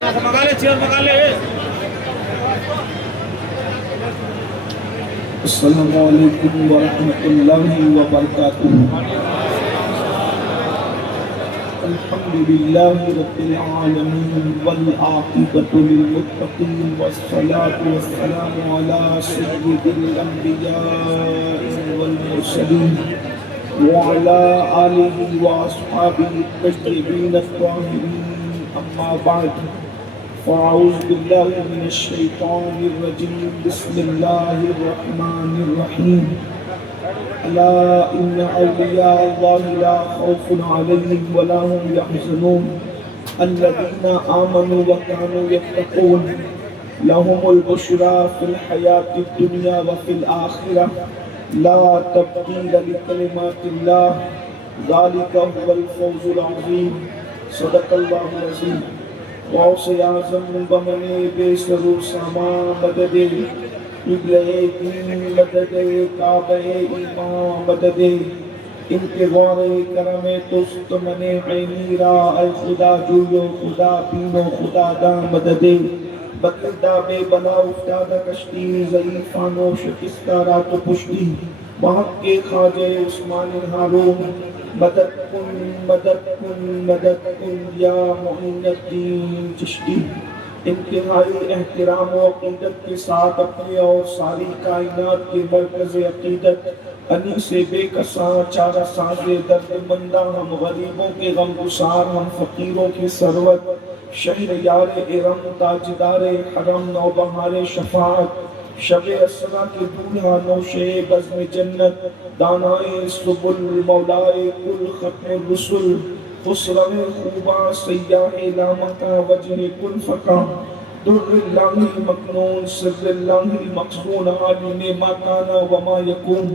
السلام علیکم ورحمۃ اللہ وبرکاتہ۔ الحمد للہ رب العالمین والعاقبۃ للمتقین والصلاة والسلام علی سید الانبیاء والمرسلین وعلی آلہ واصحابہ الطیبین الطاہرین، اما بعد فاعوذ باللہ من الشیطان الرجیم، بسم اللہ الرحمن الرحیم۔ الا ان اولیاء اللہ لا خوف علیہم ولا هم يحزنون الذین آمنوا وكانوا يتقون لهم البشرى في الحیاة الدنیا وفي الآخرة لا تبدیل لکلمات اللہ ذلك هو الفوز العظیم۔ صدق اللہ العظیم۔ غوث اعظم بمنے بے سرور ساما مددے، قبلہ دین مددے، کعبہ ایمان مددے، انتظار کرم تست منے عینی را، اے خدا جویو خدا پینو خدا دا مددے۔ بکردہ بے بلا افتادہ کشتی، ضعیفانو شکستہ رات پشتی، وحق کے خواجہ عثمان ہارون، مدد کن مدد کن مدد کن یا معین الدین چشتی۔ انتہائی احترام و عقیدت کے ساتھ اپنے اور ساری کائنات کے مرکز عقیدت انیس بے کساں چارہ ساز درد مندہ، ہم غریبوں کے غم گسار، ہم فقیروں کی ثروت، شہر یار ارم تاجدار حرم، نوبہار شفاعت، شب اسرا کے دولہا نوشے بزم جنت، دانائے سبل مولائے کل ختم الرسل، خسرو خوبا سیاح لامکا وجہ کل فقا، در اللہ المکنون سر اللہ المقصون، عالم ما کانا وما یکون،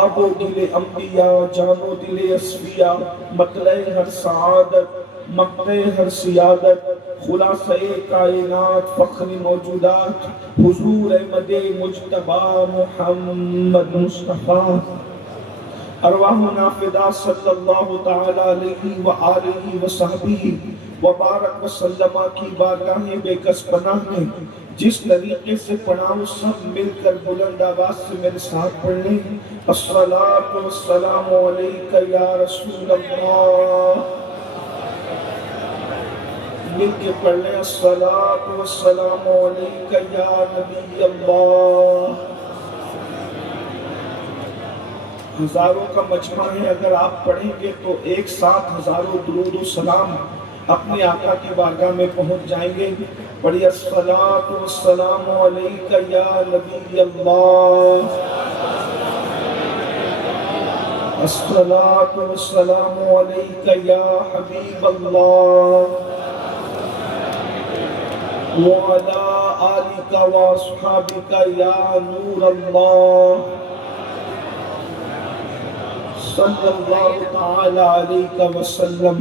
آب و دل انبیاء جان و دل اصفیاء، مطلع ہر سعادت مقطع ہر سیادت، خلاصہ کائنات فخر موجودات، حضور احمد مجتبی محمد مصطفیٰ، ارواحنا فدا صلی اللہ تعالی علیہ وآلہ وصحبہ وبارک وسلم کی بارگاہ بے کس پناہ میں جس طریقے سے پڑھا ہوں سب مل کر بلند آواز سے میرے ساتھ پڑھ لیں۔ الصلاۃ والسلام علیک یا رسول اللہ، مل کے پڑھ لیں۔ الصلاۃ والسلام علیک یا نبی اللہ۔ ہزاروں کا مجمع ہے، اگر آپ پڑھیں گے تو ایک ساتھ ہزاروں درود و سلام اپنے آقا کی بارگاہ میں پہنچ جائیں گے۔ پڑھیے الصلاۃ والسلام علیک یا نبی اللہ، الصلاۃ والسلام علیک یا حبیب اللہ، وعلی آلک واصحابک یا نور اللہ، صلی اللہ تعالی علیہ وسلم۔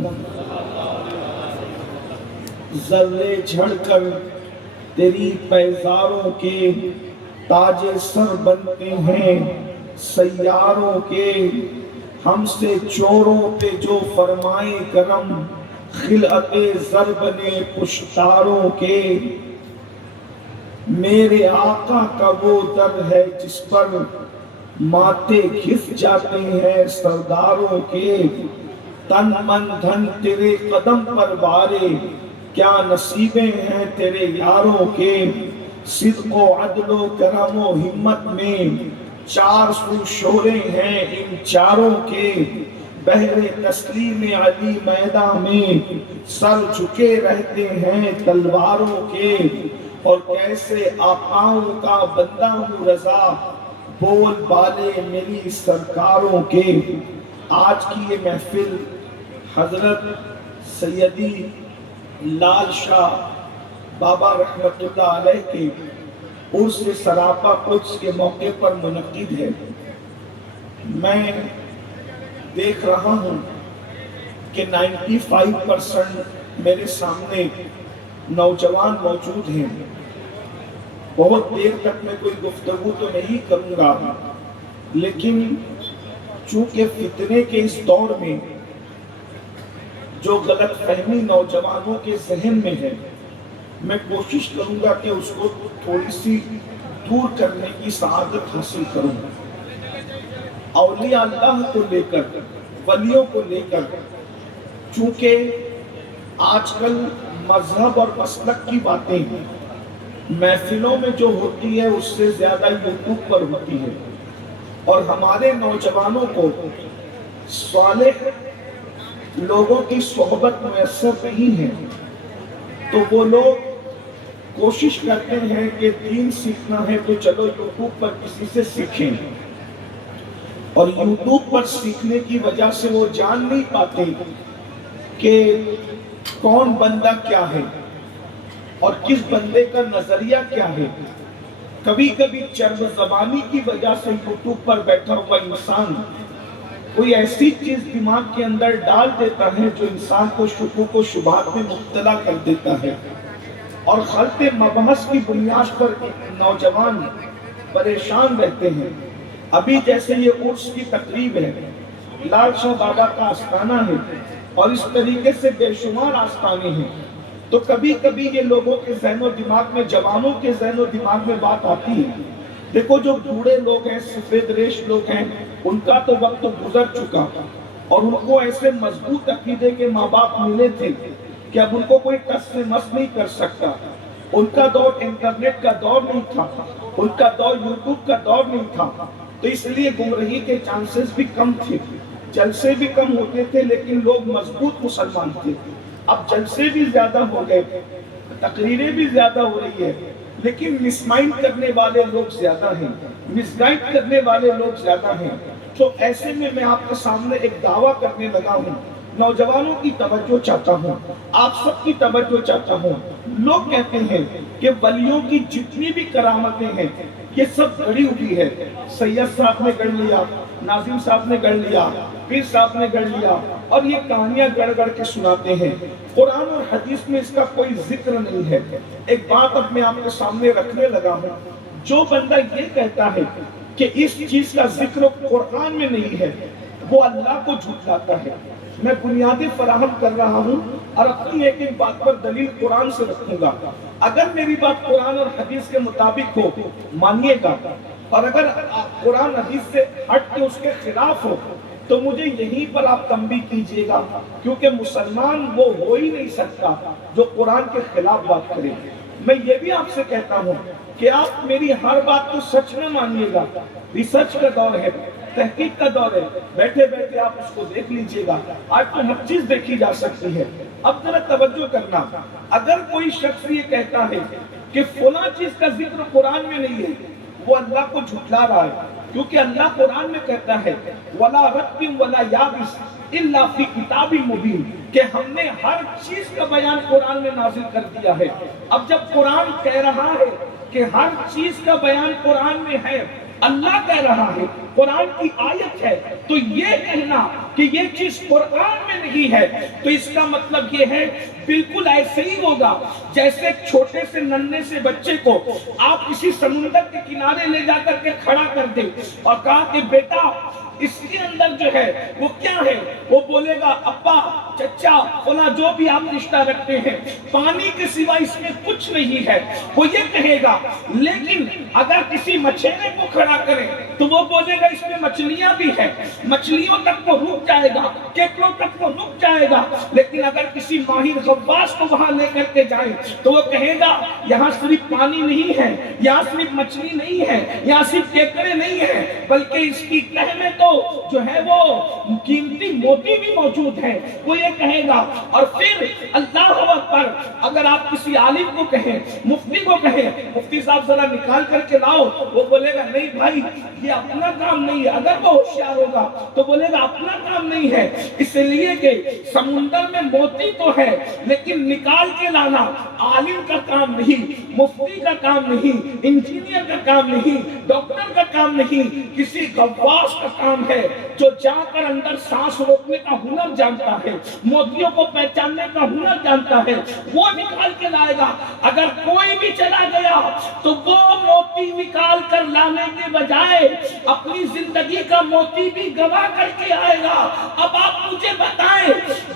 ذرے جھڑ کر تیری پیزاروں کے تاج سر بنتے ہیں، سیاروں کے ہم سے چوروں پہ جو فرمائے کرم، خلعت زر بنے پشتاروں کے۔ میرے آقا کا وہ در ہے جس پر ماتے گھس جاتے ہیں سرداروں کے، تن من دھن تیرے قدم پر بارے، کیا نصیبیں ہیں تیرے یاروں کے۔ صدق و عدل و کرم و ہمت میں 400 شعلے ہیں ان چاروں کے، بحر تسلیم علی میدان میں سر جھکے رہتے ہیں تلواروں کے۔ اور کیسے آقاؤں کا بندہ ہوں رضا، بول بالے میری سرکاروں کے۔ آج کی یہ محفل حضرت سیدی لال شاہ بابا رحمت اللہ علیہ کے عرس سراپا قدس کے موقع پر منعقد ہے۔ میں دیکھ رہا ہوں کہ 95% میرے سامنے نوجوان موجود ہیں۔ بہت دیر تک میں کوئی گفتگو تو نہیں کروں گا، لیکن چونکہ فتنے کے اس دور میں جو غلط فہمی نوجوانوں کے ذہن میں ہے میں کوشش کروں گا کہ اس کو تھوڑی سی دور کرنے کی سعادت حاصل کروں، اولیاء اللہ کو لے کر، ولیوں کو لے کر، چونکہ آج کل مذہب اور مسلک کی باتیں محفلوں میں جو ہوتی ہے اس سے زیادہ یوٹیوب پر ہوتی ہے، اور ہمارے نوجوانوں کو صالح لوگوں کی صحبت میسر نہیں ہے، تو وہ لوگ کوشش کرتے ہیں کہ دین سیکھنا ہے تو چلو یوٹیوب پر کسی سے سیکھیں، اور یوٹیوب پر سیکھنے کی وجہ سے وہ جان نہیں پاتے کہ کون بندہ کیا ہے اور کس بندے کا نظریہ کیا ہے۔ کبھی کبھی چرب زبانی کی وجہ سے یوٹیوب پر بیٹھا ہوا انسان کوئی ایسی چیز دماغ کے اندر ڈال دیتا ہے جو انسان کو شکوک و شبہات میں مبتلا کر دیتا ہے، اور خلط مبحث کی بنیاد پر نوجوان پریشان رہتے ہیں۔ ابھی جیسے یہ عرس کی تقریب ہے، لال شاہ بابا کا آستانہ ہے، اور اس طریقے سے بے شمار آستانے ہیں، تو کبھی کبھی یہ لوگوں کے ذہن و دماغ میں، جوانوں کے ذہن و دماغ میں بات آتی ہے، دیکھو جو بوڑھے لوگ ہیں، سفید ریش لوگ ہیں، ان کا تو وقت گزر چکا، اور ان کو ایسے مضبوط عقیدے کے ماں باپ ملے تھے کہ اب ان کو کوئی ٹس سے مس نہیں کر سکتا۔ ان کا دور انٹرنیٹ کا دور نہیں تھا، ان کا دور یوٹیوب کا دور نہیں تھا، تو اس لیے گمراہی کے چانسز بھی کم تھے، جلسے بھی کم ہوتے تھے، لیکن لوگ مضبوط مسلمان تھے۔ اب جلسے بھی زیادہ ہو گئے، تقریریں بھی زیادہ ہو رہی ہے، لیکن مسمائنڈ کرنے والے لوگ زیادہ ہیں، مس گائیڈ کرنے والے لوگ زیادہ ہیں۔ تو ایسے میں آپ کے سامنے ایک دعویٰ کرنے لگا ہوں، نوجوانوں کی توجہ چاہتا ہوں، آپ سب کی توجہ چاہتا ہوں۔ لوگ کہتے ہیں کہ ولیوں کی جتنی بھی کرامتیں ہیں یہ سب گڑی ہوئی ہے، سید صاحب نے گڑھ لیا، ناظم صاحب نے گڑھ لیا، پیر صاحب نے گڑھ لیا، اور یہ کہانیاں گڑھ گڑھ کے سناتے ہیں۔ قرآن اور حدیث میں اس کا کوئی ذکر نہیں ہے۔ ایک بات اب میں آپ کے سامنے رکھنے لگا ہوں، جو بندہ یہ کہتا ہے کہ اس چیز کا ذکر قرآن میں نہیں ہے، وہ اللہ کو جھٹلاتا ہے۔ میں بنیادیں فراہم کر رہا ہوں اور اپنی ایک ایک بات پر دلیل قرآن سے رکھوں گا۔ اگر میری بات قرآن اور حدیث کے مطابق ہو مانیے گا، اور اگر قرآن حدیث سے ہٹ کے اس کے خلاف ہو تو مجھے یہیں پر آپ تنبیہ کیجئے گا، کیونکہ مسلمان وہ ہو ہی نہیں سکتا جو قرآن کے خلاف بات کرے۔ میں یہ بھی آپ سے کہتا ہوں کہ آپ میری ہر بات کو سچ میں مانیے گا، ریسرچ کا دور ہے، تحقیق کا دور ہے، بیٹھے بیٹھے آپ اس کو دیکھ لیجئے گا، آج تو ہر چیز دیکھی جا سکتی ہے۔ اب ذرا توجہ کرنا، اگر کوئی شخص یہ کہتا ہے کہ فلاں چیز کا ذکر قرآن میں نہیں ہے، وہ اللہ کو جھٹلا رہا ہے، کیونکہ اللہ قرآن میں کہتا ہے وَلَا رَتْبٍ وَلَا يَابِسٍ إِلَّا فِي كِتَابٍ مُبِينٍ، کہ ہم نے ہر چیز کا بیان قرآن میں نازل کر دیا ہے۔ اب جب قرآن کہہ رہا ہے کہ ہر چیز کا بیان قرآن میں ہے، اللہ کہہ رہا ہے، قرآن کی آیت ہے، تو یہ کہنا کہ یہ چیز قرآن میں نہیں ہے تو اس کا مطلب یہ ہے بالکل ایسے ہی ہوگا جیسے چھوٹے سے ننھے سے بچے کو آپ کسی سمندر کے کنارے لے جا کر کے کھڑا کر دیں اور کہا کہ بیٹا اس کے اندر جو ہے وہ کیا ہے، وہ بولے گا ابا، چچا، فلاں جو بھی آپ رشتہ رکھتے ہیں، پانی کے سوا اس میں کچھ نہیں ہے، وہ یہ کہے گا۔ لیکن اگر کسی مچھیرے کو کھڑا کریں تو وہ بولے گا اس میں مچھلیاں بھی ہیں، مچھلیوں تک وہ رک جائے گا، کیکڑوں تک وہ رک جائے گا۔ لیکن اگر کسی ماہر غواص کو وہاں لے کر کے جائیں تو وہ کہے گا یہاں صرف پانی نہیں ہے، یہاں صرف مچھلی نہیں ہے، یہاں صرف کیکڑے نہیں ہیں، بلکہ اس کی تہ میں تو جو ہے وہ قیمتی موتی بھی موجود ہیں، وہ یہ کہے گا۔ اور پھر اللہ اکبر، اگر آپ کسی عالم کو کہیں، مفتی کو کہیں مفتی صاحب ذرا نکال کر کے لاؤ، وہ بولے گا نہیں بھائی یہ اپنا کام نہیں ہے۔ اگر وہ ہوشیار ہوگا تو بولے گا اپنا کام نہیں ہے، اس لیے کہ سمندر میں موتی تو ہے لیکن نکال کے لانا عالم کا کام نہیں، مفتی کا کام نہیں، انجینئر کا کام نہیں، ڈاکٹر کا کام نہیں، کسی غواص کا کام ہے جو جا کر اندر سانس روکنے کا ہنر جانتا ہے، موتیوں کو پہچاننے کا ہنر جانتا ہے، وہ نکال کے لائے گا۔ اگر کوئی بھی چلا گیا تو وہ موتی نکال کر لانے کے بجائے اپنی زندگی کا موتی بھی گوا کر کے آئے گا۔ اب آپ مجھے بتائیں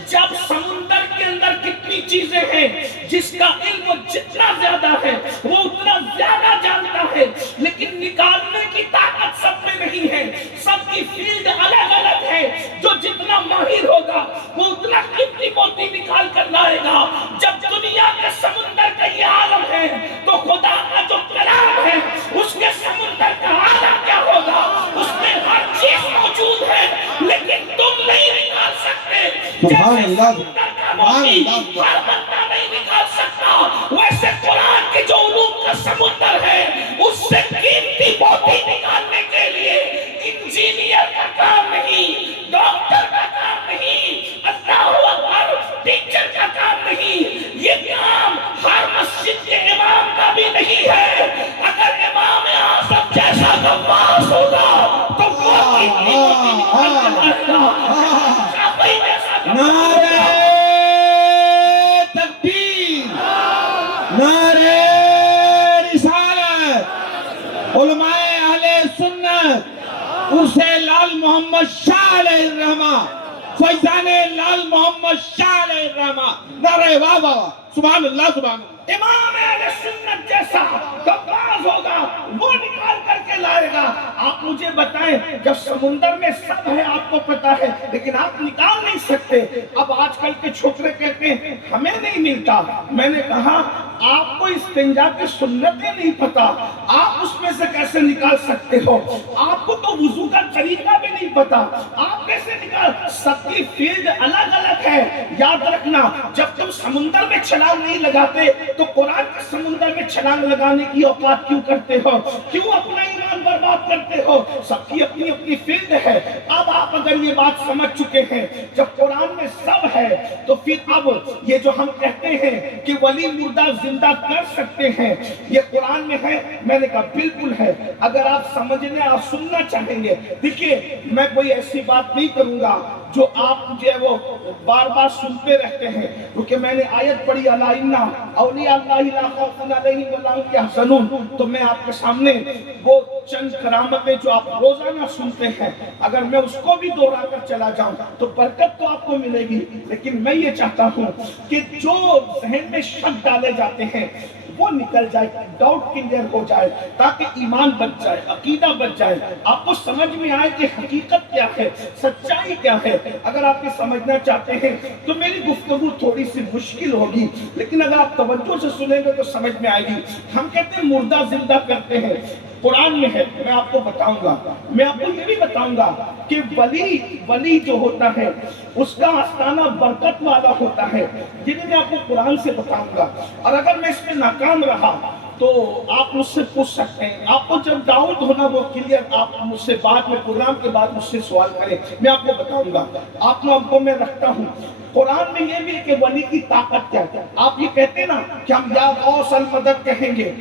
جب سمندر کے اندر کتنی اتنی چیزیں ہیں جس کا علم جتنا زیادہ ہے وہ اتنا زیادہ جانتا ہے، لیکن نکالنے کی طاقت سب میں نہیں ہے، سب کی فیلڈ الگ الگ ہے۔ جو جتنا ماہر ہوگا وہ اتنا قیمتی موتی نکال کر لائے گا۔ جب دنیا کے سمندر کا یہ عالم ہے تو خدا کا جو کلام ہے اس کے سمندر کا عالم کیا ہوگا؟ اس میں ہر چیز موجود ہے، لیکن تم نہیں نکال سکتے۔ سبحان اللہ، سمندر کا موتی ہر بندہ نہیں نکال سکتا، ویسے قرآن کے جو علوم کا سمندر ہے اس سے قیمتی موتی نکالنے کے لیے انجینئر کا کام نہیں، ڈاکٹر کا کام نہیں، اللہ اکبر، ٹیچر کا کام نہیں، یہ کام ہر مسجد کے امام کا بھی نہیں ہے۔ اگر امام اعظم جیسا غواص ہوگا تو وہ کتنی موتی نکال کر لائے گا۔ شافعی جیسا نعرہ تکبیر، نعرہ رسالت، علماء اہل سنت، اسے لال محمد شاہ علیہ الرحمہ، فیضان لال محمد شاہ علیہ الرحمہ، نعرہ واہ واہ، سبحان اللہ سبحان اللہ۔ امام اہل سنت جیسا غواص ہوگا وہ نکال کر کے لائے گا۔ آپ مجھے بتائیں، جب سمندر میں سب ہے آپ کو پتا ہے لیکن آپ نکال نہیں سکتے۔ اب آج کل کے چھوکرے کہتے ہیں ہمیں نہیں ملتا۔ میں نے کہا آپ کو استنجا کی سنتیں نہیں پتا، آپ اس میں سے کیسے نکال سکتے ہو؟ آپ کو تو وضو کا طریقہ بھی نہیں پتا، آپ کیسے نکال؟ سب کی فیلڈ الگ الگ ہے۔ یاد رکھنا، جب تم سمندر میں چھلانگ نہیں لگاتے تو قرآن کے سمندر میں چھلانگ لگانے کی اوقات کیوں کرتے ہو؟ کیوں اپنا ایمان برباد کرتے ہو؟ سب کی اپنی اپنی فیلڈ ہے۔ اب آپ اگر یہ بات سمجھ چکے ہیں، جب قرآن میں سب ہے تو پھر اب یہ جو ہم کہتے ہیں کہ ولی مردہ زندہ کر سکتے ہیں، یہ قرآن میں ہے؟ میں نے کہا بالکل ہے۔ اگر آپ سمجھنے اور سننا چاہیں گے، دیکھیے میں کوئی ایسی بات نہیں کروں گا جو آپ مجھے وہ بار بار سنتے رہتے ہیں، کیونکہ میں نے آیت پڑھی الا ان اولیاء اللہ لا خوف علیہم ولا هم یحزنون، تو میں آپ کے سامنے وہ چند کرامتیں جو آپ روزانہ سنتے ہیں اگر میں اس کو بھی دوہرا کر چلا جاؤں تو برکت تو آپ کو ملے گی، لیکن میں یہ چاہتا ہوں کہ جو ذہن میں شک ڈالے جاتے ہیں وہ نکل جائے، ڈاؤٹ کلیئر ہو جائے، تاکہ ایمان بچ جائے، عقیدہ بچ جائے، آپ کو سمجھ میں آئے کہ حقیقت کیا ہے، سچائی کیا ہے۔ اگر آپ یہ سمجھنا چاہتے ہیں تو میری گفتگو تھوڑی سی مشکل ہوگی، لیکن اگر آپ توجہ سے سنیں گے تو سمجھ میں آئے گی۔ ہم کہتے ہیں مردہ زندہ کرتے ہیں، قرآن میں ہے، میں آپ کو بتاؤں گا، میں آپ کو یہ بھی بتاؤں گا کہ ولی جو ہوتا ہے اس کا آستانہ برکت والا ہوتا ہے، جنہیں میں آپ کو قرآن سے بتاؤں گا۔ اور اگر میں اس میں ناکام رہا تو آپ مجھ سے پوچھ سکتے ہیں، آپ کو جب ڈاؤٹ ہونا وہ کلیئر آپ مجھ سے بعد میں پروگرام کے بعد مجھ سے سوال کریں، میں آپ کو بتاؤں گا۔ آپ کو میں رکھتا ہوں قرآن میں یہ بھی کہ ولی کی طاقت کیا ہے۔ آپ یہ کہتے ہیں نا کہ ہم یا غوث المدد کہیں گے،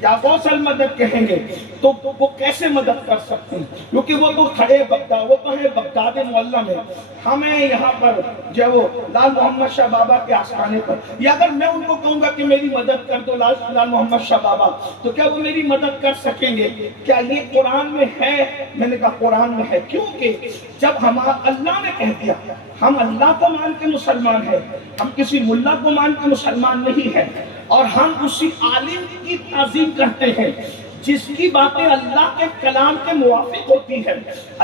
یا غوث المدد کہیں گے تو وہ کیسے مدد کر سکتے ہیں؟ کیونکہ وہ تو کھڑے بغداد، وہ تو ہے بغداد معلم ہے، ہمیں یہاں پر جو وہ لال محمد شاہ بابا کے آستانے پر، یا اگر میں ان کو کہوں گا کہ میری مدد کر دو لال محمد شاہ بابا، تو کیا وہ میری مدد کر سکیں گے؟ کیا یہ قرآن میں ہے؟ میں نے کہا قرآن میں ہے، کیونکہ جب اللہ نے کہہ دیا ہم اللہ کو مان کے مسلمان ہیں، ہم کسی ملا کو مان کے مسلمان نہیں ہیں، اور ہم اسی عالم کی تعظیم کرتے ہیں جس کی باتیں اللہ کے کلام کے موافق ہوتی ہیں۔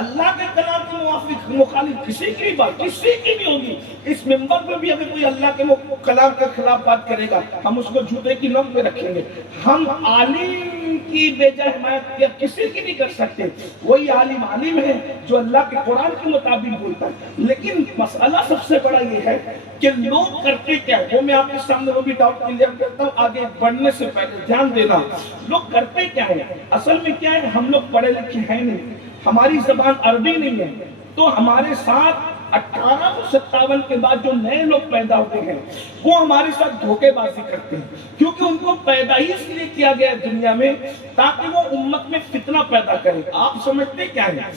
اللہ کے کلام کے موافق مخالف کسی کی بات کسی کی بھی ہوگی، اس منبر پہ بھی اگر کوئی اللہ کے کلام کے خلاف بات کرے گا ہم اس کو جوتے کی نوک پہ رکھیں گے۔ ہم عالم کی بے جا حمایت یا کسی کی نہیں کر سکتے، وہی عالم ہے جو اللہ کے قرآن کے مطابق بولتا ہے۔ لیکن مسئلہ سب سے بڑا یہ ہے کہ لوگ کرتے کیا ہے، وہ میں آپ کے سامنے وہ بھی ڈاؤٹ کلیئر کرتا ہوں آگے بڑھنے سے پہلے دھیان دینا۔ لوگ کرتے کیا ہے؟ اصل میں کیا ہے، ہم لوگ پڑھے لکھے ہیں نہیں، ہماری زبان عربی نہیں ہے، تو ہمارے ساتھ 1857 کے بعد جو نئے لوگ پیدا ہوتے ہیں وہ ہمارے ساتھ دھوکے بازی کرتے ہیں، کیونکہ ان کو پیدا ہی اس لیے کیا گیا ہے دنیا میں تاکہ وہ امت میں فتنہ پیدا کرے۔ آپ سمجھتے کیا ہے؟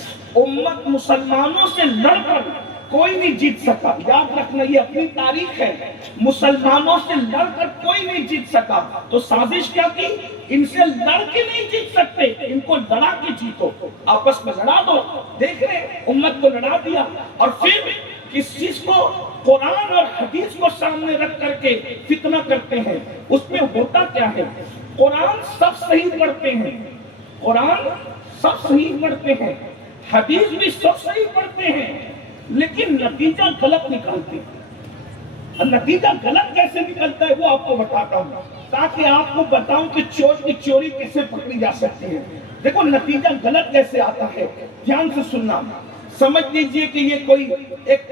امت مسلمانوں سے لڑ کر کوئی نہیں جیت سکا، یاد رکھنا یہ اپنی تاریخ ہے، مسلمانوں سے لڑ کر کوئی نہیں جیت سکا، تو سازش کیا کی؟ ان سے لڑ کے نہیں جیت سکتے، ان کو لڑا کے جیتو، آپس میں لڑا دو۔ دیکھ رہے امت کو لڑا دیا، اور پھر کس چیز کو؟ قرآن اور حدیث کو سامنے رکھ کر کے فتنہ کرتے ہیں. اس میں ہوتا کیا ہے؟ قرآن سب صحیح پڑھتے ہیں، قرآن سب صحیح پڑھتے ہیں، حدیث بھی سب صحیح پڑھتے ہیں، لیکن نتیجہ غلط نکالتے ہیں. نتیجہ غلط کیسے نکلتا ہے وہ آپ کو بتاتا ہوں، تاکہ آپ کو بتاؤں کہ چور کی چوری کیسے پکڑی جا سکتی ہے. دیکھو نتیجہ غلط کیسے آتا ہے، دھیان سے سننا. سمجھ لیجئے کہ یہ کوئی ایک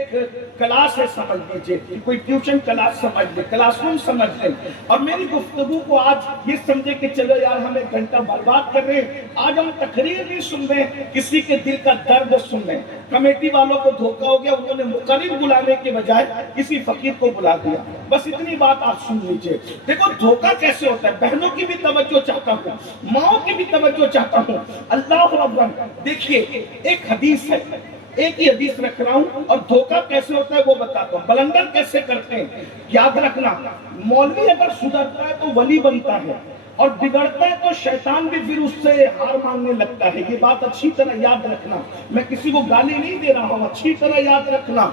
کلاس ہے، سمجھ لیجئے کوئی ٹیوشن کلاس سمجھ لیں، کلاس روم سمجھ لیں، اور میری گفتگو کو آج یہ سمجھے کہ چلو یار ہم ایک گھنٹہ برباد کر رہے ہیں، آج ہم تقریر نہیں سن رہے، کسی کے دل کا درد سن رہے. کمیٹی والوں کو دھوکہ ہو گیا، انہوں نے مقرر بلانے کے بجائے کسی فقیر کو بلا دیا. بس اتنی بات آپ سن لیجئے. دیکھو دھوکہ کیسے ہوتا ہے، بہنوں کی بھی توجہ چاہتا ہوں، ماؤں کی بھی توجہ چاہتا ہوں. اللہ اکبر. دیکھیے ایک حدیث ہے، ایک ہی حدیث رکھ رہا ہوں، اور دھوکہ کیسے ہوتا ہے وہ بتاتا ہوں، بلندر کیسے کرتے ہیں. یاد رکھنا، مولوی اگر سدھرتا ہے تو ولی بنتا ہے، اور بگڑتا ہے تو شیطان بھی پھر اس سے ہار مانگنے لگتا ہے. یہ بات اچھی طرح یاد رکھنا. میں کسی کو گالی نہیں دے رہا ہوں، اچھی طرح یاد رکھنا.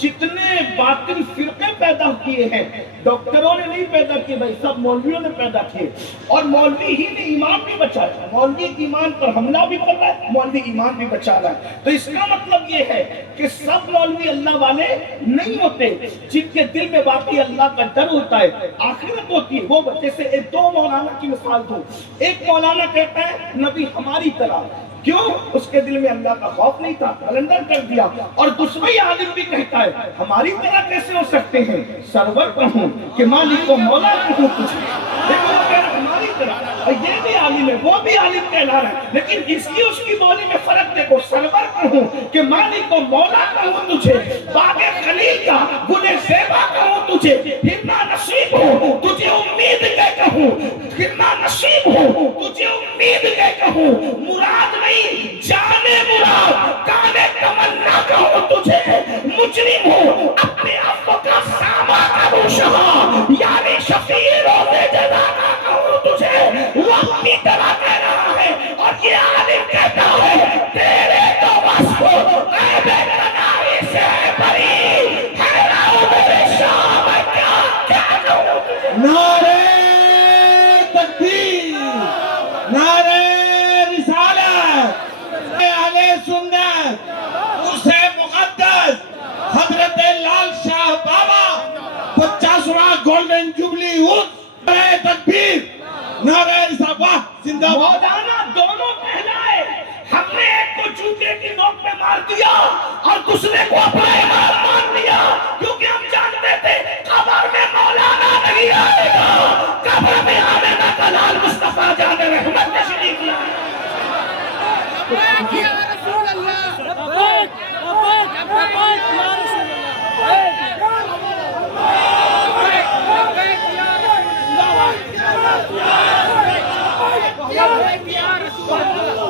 جتنے باطل فرقے پیدا کیے ہیں ڈاکٹروں نے نہیں پیدا کیے بھائی، سب مولویوں نے پیدا کیے. اور مولوی ہی نے ایمان بھی بچایا. مولوی ایمان پر حملہ بھی کر رہا ہے، مولوی ایمان بھی بچا رہا ہے. تو اس کا مطلب یہ ہے کہ سب مولوی اللہ والے نہیں ہوتے. جن کے دل میں واقعی اللہ کا ڈر ہوتا ہے، آخرت ہوتی ہے، وہ جیسے ایک دو مولانا کی مثال دوں. ایک مولانا کہتا ہے نبی ہماری طرح، کیوں؟ اس کے دل میں اللہ کا خوف نہیں تھا، کلندر کر دیا. اور دوسری عالم بھی کہتا ہے ہماری طرح کیسے ہو سکتے ہیں، سرور کہوں کہ مالک و مولا کہوں تجھے. دیکھو وہ کہہ رہا ہماری طرح، اور یہ بھی عالم ہے، وہ بھی عالم کہلا رہا ہے، لیکن اس کی بولی میں فرق دیکھو. سرور کہوں کہ مالک و مولا کہوں تجھے، باغ خلیل کا گل زیبا کہوں تجھے، ہمنا نصیب ہو تجھے امید کے کہوں، ہمنا نصیب ہو تجھے امید کے کہوں. مراد نہیں جانے مراد، کانے تمنا کہوں تجھے. مجرم ہو اپنے آپ کا ساما کروں شہا، یعنی شفیع روزے جزا کا کہوں تجھے. وہ اپنی طرح کہہ رہا ہے، اور یہ عالم کہتا ہے تیرے تو وصف غیب قناعی سے بری. حیران میرے شاہ میں کیا کہوں. نعرہ تکبیر، نعرہ رسالت، اہل سنت، اسے مقدس حضرت لال شاہ بابا 50واں گولڈن جوبلی عرس. نعرہ تکبیر، نعرہ رسالت. واہ زندہ باد. مولانا دونوں کہلائے. ہم نے ایک کو جوتے کی نوک میں مار دیا اور دوسرے کو اپنا امام مان لیا، کیونکہ ہم جانتے تھے قبر میں مولانا نہیں آئے گا، قبر میں آنے گا کلال مصطفیٰ جان رحمت تشریف لائے. لبیک یا رسول اللہ، لبیک لبیک لبیک یا رسول اللہ، لبیک لبیک یا رسول اللہ، لبیک یا رسول اللہ.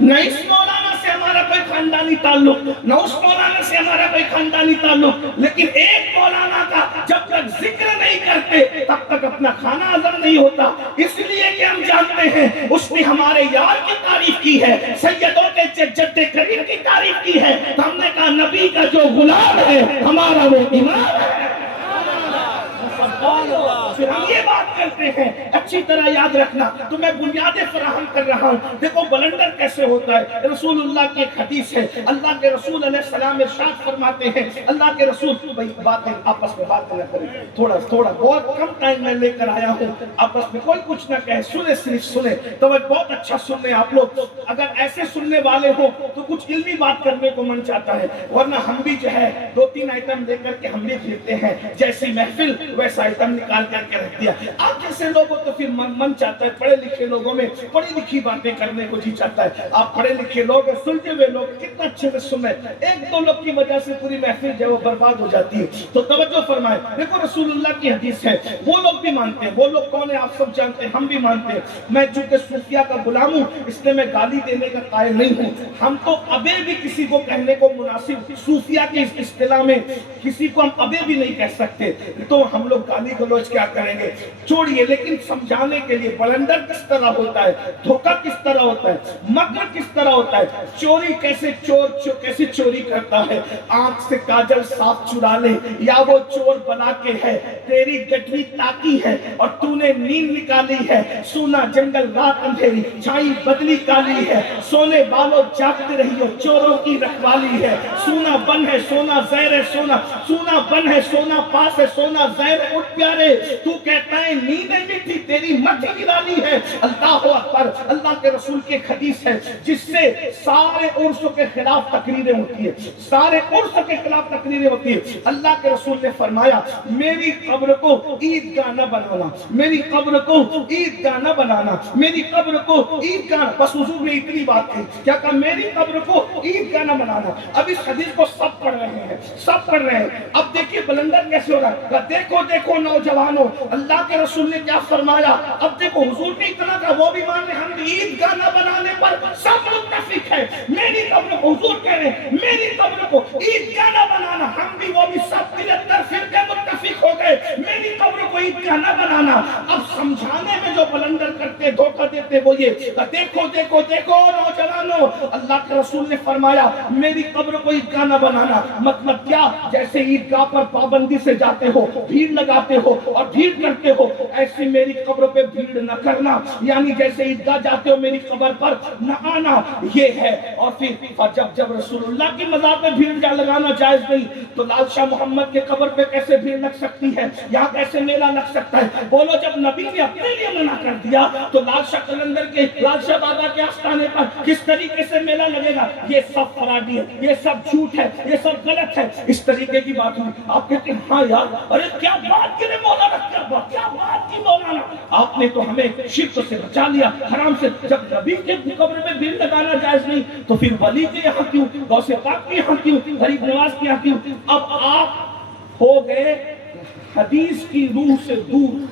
نہ اس مولانا سے ہمارا کوئی خاندانی تعلق، نہ اس مولانا سے ہمارا کوئی خاندانی تعلق، لیکن ایک مولانا کا جب تک ذکر نہیں کرتے تب تک اپنا کھانا ہضم نہیں ہوتا. اس لیے کہ ہم جانتے ہیں اس نے ہمارے یار کی تعریف کی ہے، سیدوں کے جد کریم کی تعریف کی ہے، تو ہم نے کہا نبی کا جو غلام ہے ہمارا وہ امام ہے. پھر ہم یہ بات کرتے ہیں، اچھی طرح یاد رکھنا. تو میں بنیادیں فراہم کر رہا ہوں. دیکھو بلندر کیسے ہوتا ہے. رسول اللہ کی ایک حدیث ہے، اللہ کے رسول علیہ السلام ارشاد فرماتے ہیں، اللہ کے رسول بھائی باتیں آپس میں بات نہ کریں، تھوڑا بہت کم ٹائم میں لے کر آیا ہوں، آپس میں کوئی کچھ نہ کہے، سنے صرف سنے. تو بہت اچھا سن لیں آپ لوگ. اگر ایسے سننے والے ہوں تو کچھ علمی بات کرنے کو من چاہتا ہے، ورنہ ہم بھی جو ہے 2-3 آئٹم لے کر کے ہم بھی پھرتے ہیں، جیسی محفل ویسا آئٹم نکال کر کے رکھ دیا. آپ جیسے لوگوں تو پھر من چاہتا ہے، پڑھے لکھے لوگوں میں پڑھی لکھی باتیں کرنے کو جی چاہتا ہے. آپ پڑھے لکھے لوگ، سلجھے ہوئے لوگ کتنا اچھے سے سنیں. 1-2 لوگ کی وجہ سے پوری محفل جو ہے وہ برباد ہو جاتی ہے. تو توجہ فرمائیں. دیکھو رسول اللہ کی حدیث ہے، وہ لوگ بھی مانتے ہیں. وہ لوگ کون ہیں آپ سب جانتے ہیں، ہم بھی مانتے ہیں. میں چونکہ صوفیہ کا غلام ہوں اس لیے میں گالی دینے کا قائل نہیں ہوں. ہم تو ابے بھی کسی کو کہنے کو مناسب، صوفیہ کی اس اصطلاح میں کسی کو ہم ابے بھی نہیں کہہ سکتے. تو ہم لوگ گالی گلوچ کیا کریں گے. جو چھوڑیے، لیکن سمجھانے کے لیے بلندر کس طرح ہوتا ہے، دھوکہ کس طرح ہوتا ہے، مکر کس طرح ہوتا ہے، چوری کیسے کیسے چوری کرتا ہے، آنکھ سے کاجل صاف چرا لے، یا وہ چور بنا کے ہے، تیری گٹری تاکی ہے اور تو نے نیند نکالی ہے، سونا جنگل رات اندھیری چھائی بدلی کالی ہے، سونے بالوں جاگتے رہی ہو چوروں کی رکھوالی ہے، سونا بن ہے سونا زہر ہے سونا بن ہے سونا پاس ہے سونا زہر ہے، اٹھ پیارے تو کہتا ہے نیندیں مٹی تیری مٹی گرالی ہے۔ اللہ اکبر، اللہ کے رسول کی ایک حدیث ہے جس سے سارے عرصوں کے خلاف تقریریں ہوتی ہے، سارے عرصوں کے خلاف تقریریں ہوتی ہے۔ اللہ کے رسول نے فرمایا میری قبر کو عیدگاہ نہ بنانا، میری قبر کو عیدگاہ نہ بنانا، میری قبر کو عیدگاہ، بس حضور نے اتنی بات کی، کیا کہا میری قبر کو عیدگاہ نہ بنانا۔ اب اس حدیث کو سب پڑھ رہے ہیں، سب پڑھ رہے ہیں۔ اب دیکھیے بلندر کیسے ہو رہا ہے، دیکھو دیکھو نوجوانوں، اللہ کے رسول نے کیا فرمایا، اب دیکھو حضور نے اتنا کہا، وہ بھی مان رہے ہم عیدگاہ نہ بنانے پر سب متفق ہے، میری قبر کو، حضور کہہ رہے ہیں میری قبر کو عیدگاہ نہ بنانا، ہم بھی وہ بھی سب 73 فرقے متفق ہو گئے، میری قبر کو عیدگاہ نہ بنانا۔ اب سمجھانے میں جو بلندر کرتے دھوکہ دیتے وہ یہ، دیکھو دیکھو دیکھو نوجوانوں، اللہ کے رسول نے فرمایا میری قبر کو عیدگاہ نہ بنانا، مطلب کیا، جیسے عیدگاہ پر پابندی سے جاتے ہو، بھیڑ لگاتے ہو اور بھیڑ کرتے ہو، ایسے میری قبر پہ بھیڑ نہ کرنا، یعنی جیسے عیدگاہ جاتے ہو میری قبر پر نہ آنا، یہ ہے۔ اور پھر جب رسول اللہ کی مزار پہ بھیڑ لگانا جائز نہیں تو لال شاہ محمد کے قبر پہ کیسے بھیڑ لگ سکتی ہے، یہاں کیسے میلہ لگ سکتا ہے؟ بولو جب نبی نے اپنے لیے منع کر دیا تو لال شاہ قلندر کے، لال شاہ بابا کے آستانے پر کس طریقے سے میلہ لگے گا؟ یہ سب فرادی ہے، یہ سب جھوٹ ہے، یہ سب غلط ہے، اس طریقے کی بات ہوئی۔ آپ کہتے ہیں ہاں یار، ارے کیا بات کی مولانا، کیا بات کی مولانا، آپ نے تو ہمیں شرک سے بچا لیا، حرام سے۔ جب نبی کے قبر میں بھیڑ لگانا جائز نہیں تو پھر ولی کے یہاں کیوں، غوث پاک کے یہاں کیوں، غریب نواز کے یہاں کیوں؟ اب آپ ہو گئے حدیث کی روح سے دور،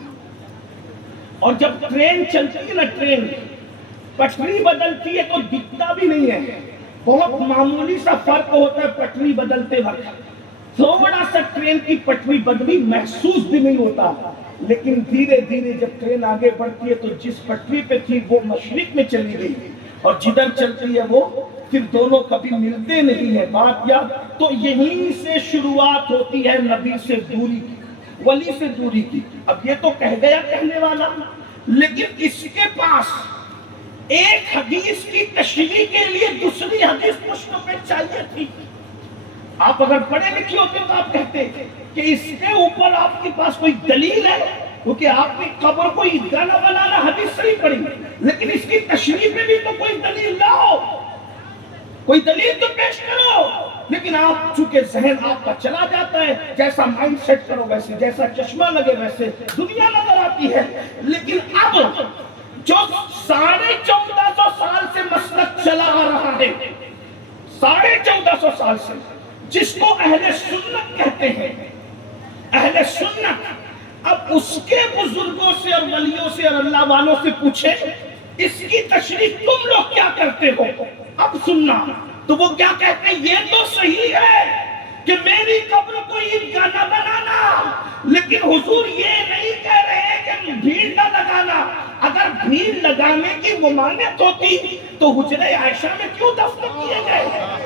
اور جب ٹرین چلتی ہے نا، ٹرین پٹری بدلتی ہے تو دکھتا بھی نہیں ہے، بہت معمولی سا فرق ہوتا ہے پٹری بدلتے وقت، تھوڑا سا ٹرین کی پٹری بدلی محسوس بھی نہیں ہوتا، لیکن دھیرے دھیرے جب ٹرین آگے بڑھتی ہے تو جس پٹری پہ تھی وہ مشرق میں چلی گئی اور جدھر چلتی ہے وہ پھر دونوں کبھی ملتے نہیں ہیں، بات یاد۔ تو یہیں سے شروعات ہوتی ہے نبی سے دوری کی، ولی سے دوری کی۔ اب یہ تو کہہ گیا کہنے والا، لیکن اس کے پاس ایک حدیث کی تشریح کے لیے دوسری حدیث پشت پہ چاہیے تھی۔ آپ اگر پڑھے لکھے ہوتے تو آپ کہتے کہ اس کے اوپر آپ کے پاس کوئی دلیل ہے، کیونکہ آپ کی قبر کو عیدگاہ نہ بنانا حدیث صحیح پڑھی، لیکن اس کی تشریح پہ بھی تو کوئی دلیل لاؤ، کوئی دلیل تو پیش کرو۔ لیکن آپ چونکہ ذہن آپ کا چلا جاتا ہے، جیسا مائنڈ سیٹ کرو ویسے، جیسا چشمہ لگے ویسے دنیا نظر آتی ہے۔ لیکن اب جو 1450 سال سے مسلک چلا آ رہا ہے، 1450 سال سے، جس کو اہل سنت کہتے ہیں، اہل سنت، اب اس کے بزرگوں سے اور ولیوں سے اور اللہ والوں سے پوچھے اس کی تشریح تم لوگ کیا کرتے ہو؟ اب سننا تو وہ کیا کہتے ہیں، یہ تو صحیح ہے کہ میری قبر کو عیدگاہ نہ بنانا، لیکن حضور یہ نہیں کہہ رہے کہ بھیڑ نہ لگانا۔ اگر بھیڑ لگانے کی ممانعت ہوتی تو حجرہ عائشہ میں کیوں دفن کیے گئے،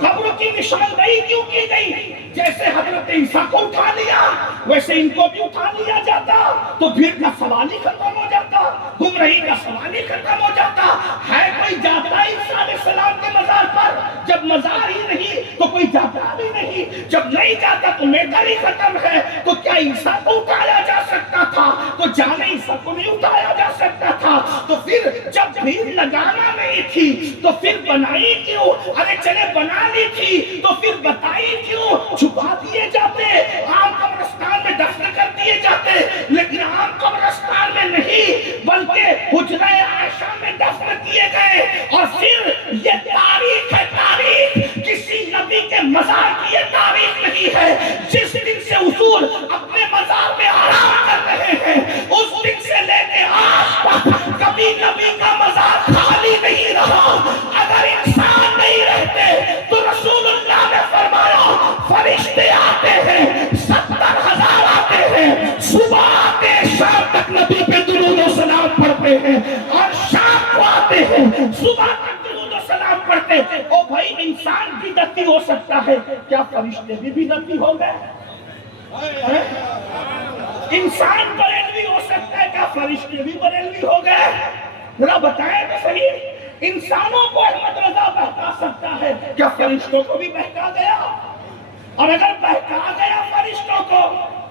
قبروں کی نشاندہی کیوں کی گئی؟ جیسے حضرت عیسیٰ کو اٹھا لیا ویسے ان کو بھی اٹھا لیا جاتا تو بھیڑ کا سوال ہی ختم ہو جاتا، گمراہی کا سوال ہی ختم ہو جاتا۔ ہے کوئی جاتا عیسیٰ علیہ السلام کے مزار پر؟ جب مزار ہی نہیں تو کوئی جاتا بھی نہیں، جب نہیں جاتا تو میٹر ہی ختم ہے، تو کیا عیسیٰ کو اٹھایا جا سکتا تھا؟ تو جانے عیسیٰ کو نہیں اٹھایا جا سکتا تھا؟ تو پھر جب بھیڑ لگانا نہیں تھی تو پھر بنائی کیوں؟ ارے چلے بنا لی تھی تو پھر بتائی کیوں؟ چھپا دیے جاتے، عام قبرستان میں دفن کر دیے جاتے، لیکن عام قبرستان میں نہیں بلکہ حجرہ عائشہ میں دفن کیے گئے۔ اور پھر یہ تاریخ ہے، تاریخ کسی نبی کے مزار کی یہ تاریخ نہیں ہے۔ جس دن سے حضور اپنے مزار میں آرام کر رہے ہیں اس دن سے لے کے آج تک کبھی نبی کا مزار خالی نہیں رہا۔ اگر انسان نہیں رہتے تو رسول اللہ نے فرمایا فرشتے آتے ہیں، 70,000 آتے ہیں، صبح آتے ہیں، شام ہیں اور شام کو آتے ہیں صبح تک درود و سلام پڑھتے ہیں. او بھائی انسان بدعتی ہو سکتا ہے, کیا فرشتے بھی بدعتی ہو گئے؟ انسان بریلوی ہو سکتا ہے, کیا فرشتے بھی بریلوی ہو گئے؟ ذرا بتائیں تو صحیح. انسانوں کو احمد رضا بہکا سکتا ہے, کیا فرشتوں کو بھی بہکا گیا؟ اور اگر بہکا گیا فرشتوں کو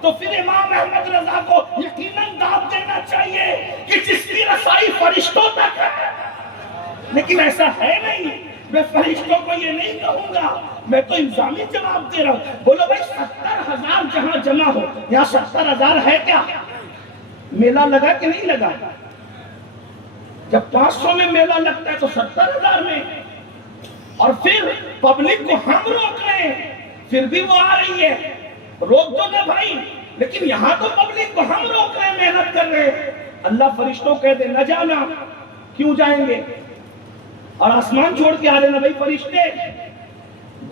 تو پھر امام احمد رضا کو یقیناً داد دینا چاہیے کہ جس کی رسائی فرشتوں تک ہے. لیکن ایسا ہے نہیں. میں فرشتوں کو یہ نہیں کہوں گا, میں تو الزامی جواب دے رہا ہوں. بولو بھائی 70,000 جہاں جمع ہو, یہاں 70,000 ہے کیا؟ میلہ لگا کہ نہیں لگا؟ جب 500 میں میلہ لگتا ہے تو 70,000 میں. اور پھر پبلک کو ہم روک رہے ہیں, پھر بھی وہ آ رہی ہے. روک دو نا بھائی, لیکن یہاں تو پبلک کو ہم روک رہے ہیں, محنت کر رہے ہیں. اللہ فرشتوں کہہ دے نہ جانا, کیوں جائیں گے؟ اور آسمان چھوڑ کے آ رہے نا بھائی فرشتے.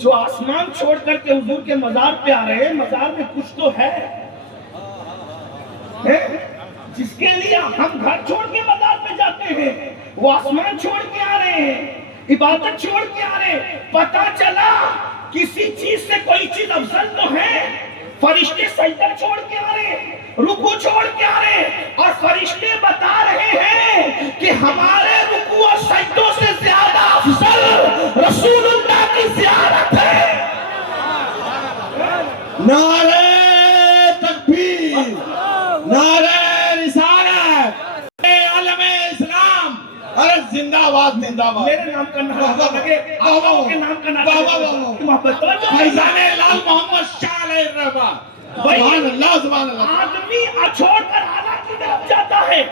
جو آسمان چھوڑ کر کے حضور کے مزار پہ آ رہے ہیں, مزار میں کچھ تو ہے جس کے لیے ہم گھر چھوڑ کے مزار پہ جاتے ہیں. وہ آسمان چھوڑ کے آ رہے ہیں, عبادت چھوڑ کے آ رہے ہیں. پتہ چلا کسی چیز سے کوئی چیز افضل تو ہے. فرشتے سجدہ چھوڑ کے آ رہے ہیں, رکوع چھوڑ کے آ رہے ہیں, اور فرشتے بتا رہے ہیں کہ ہمارے رکوع اور سجدوں سے زیادہ افضل رسول اللہ کی زیارت ہے. نعرہ تکبیر, نعرہ رسالت, عالم اسلام, ارے زندہ آباد زندہ آباد. میرے نام کا نعرہ لگے, آقا کے نام کا نعرہ محبت. فیضان لال محمد شاہ علیہ الرحمہ. سبحان اللہ سبحان اللہ. آدمی چھوڑ کر اعلیٰ کی طرف جاتا ہے,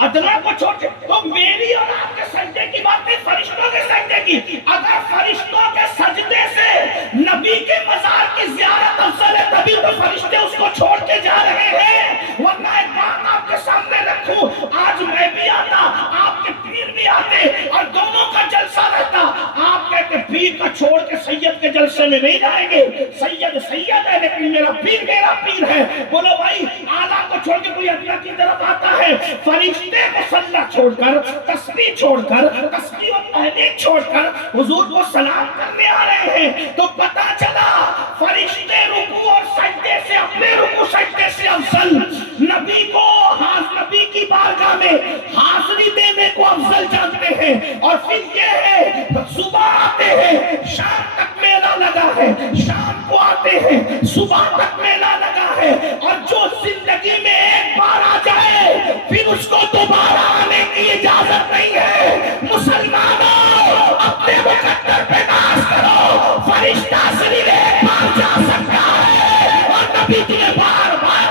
ادنا کو چھوڑ کے. تو میری اور آپ کے سجدے کی بات نہیں, فرشتوں کے سجدے کی. اگر فرشتوں کے سجدے سے نبی کے مزار کی زیارت افضل ہے تبھی تو فرشتے اس کو چھوڑ کے جا رہے ہیں. ورنہ ایک بات آپ کے سامنے رکھوں, آج میں بھی آتا, آپ کے پیر بھی آتے, اور دونوں کا جلسہ رہتا. آپ کہتے پیر کا چھوڑ کے سید کے جلسے میں نہیں جائیں گے. سید سید ہے لیکن میرا پیر ہے. بولو بھائی اعلیٰ کو چھوڑ کے کوئی ادنا کی طرف آتا ہے. فرشتے مصلی چھوڑ کر, تسبیح چھوڑ کر, تسبیح و تحلیل چھوڑ کر حضور کو سلام کرنے آ رہے ہیں. تو پتہ چلا فرشتے رکوع اور سجدے سے, اپنے رکوع سجدے سے افضل نبی کو, نبی کی بارگاہ میں حاضری دینے کو افضل جانتے ہیں. اور پھر یہ ہے صبح آتے ہیں, شام تک میلہ لگا ہے, شام کو آتے ہیں, صبح تک میلہ لگا ہے. اور جو زندگی میں ایک بار آ جائے پھر اس کو دوبارہ آنے کی اجازت نہیں ہے. مسلمانوں اپنے مقدر پہ ناز کرو, فرشتہ صرف ایک بار جا سکتا ہے اور نبی تمہیں بار بار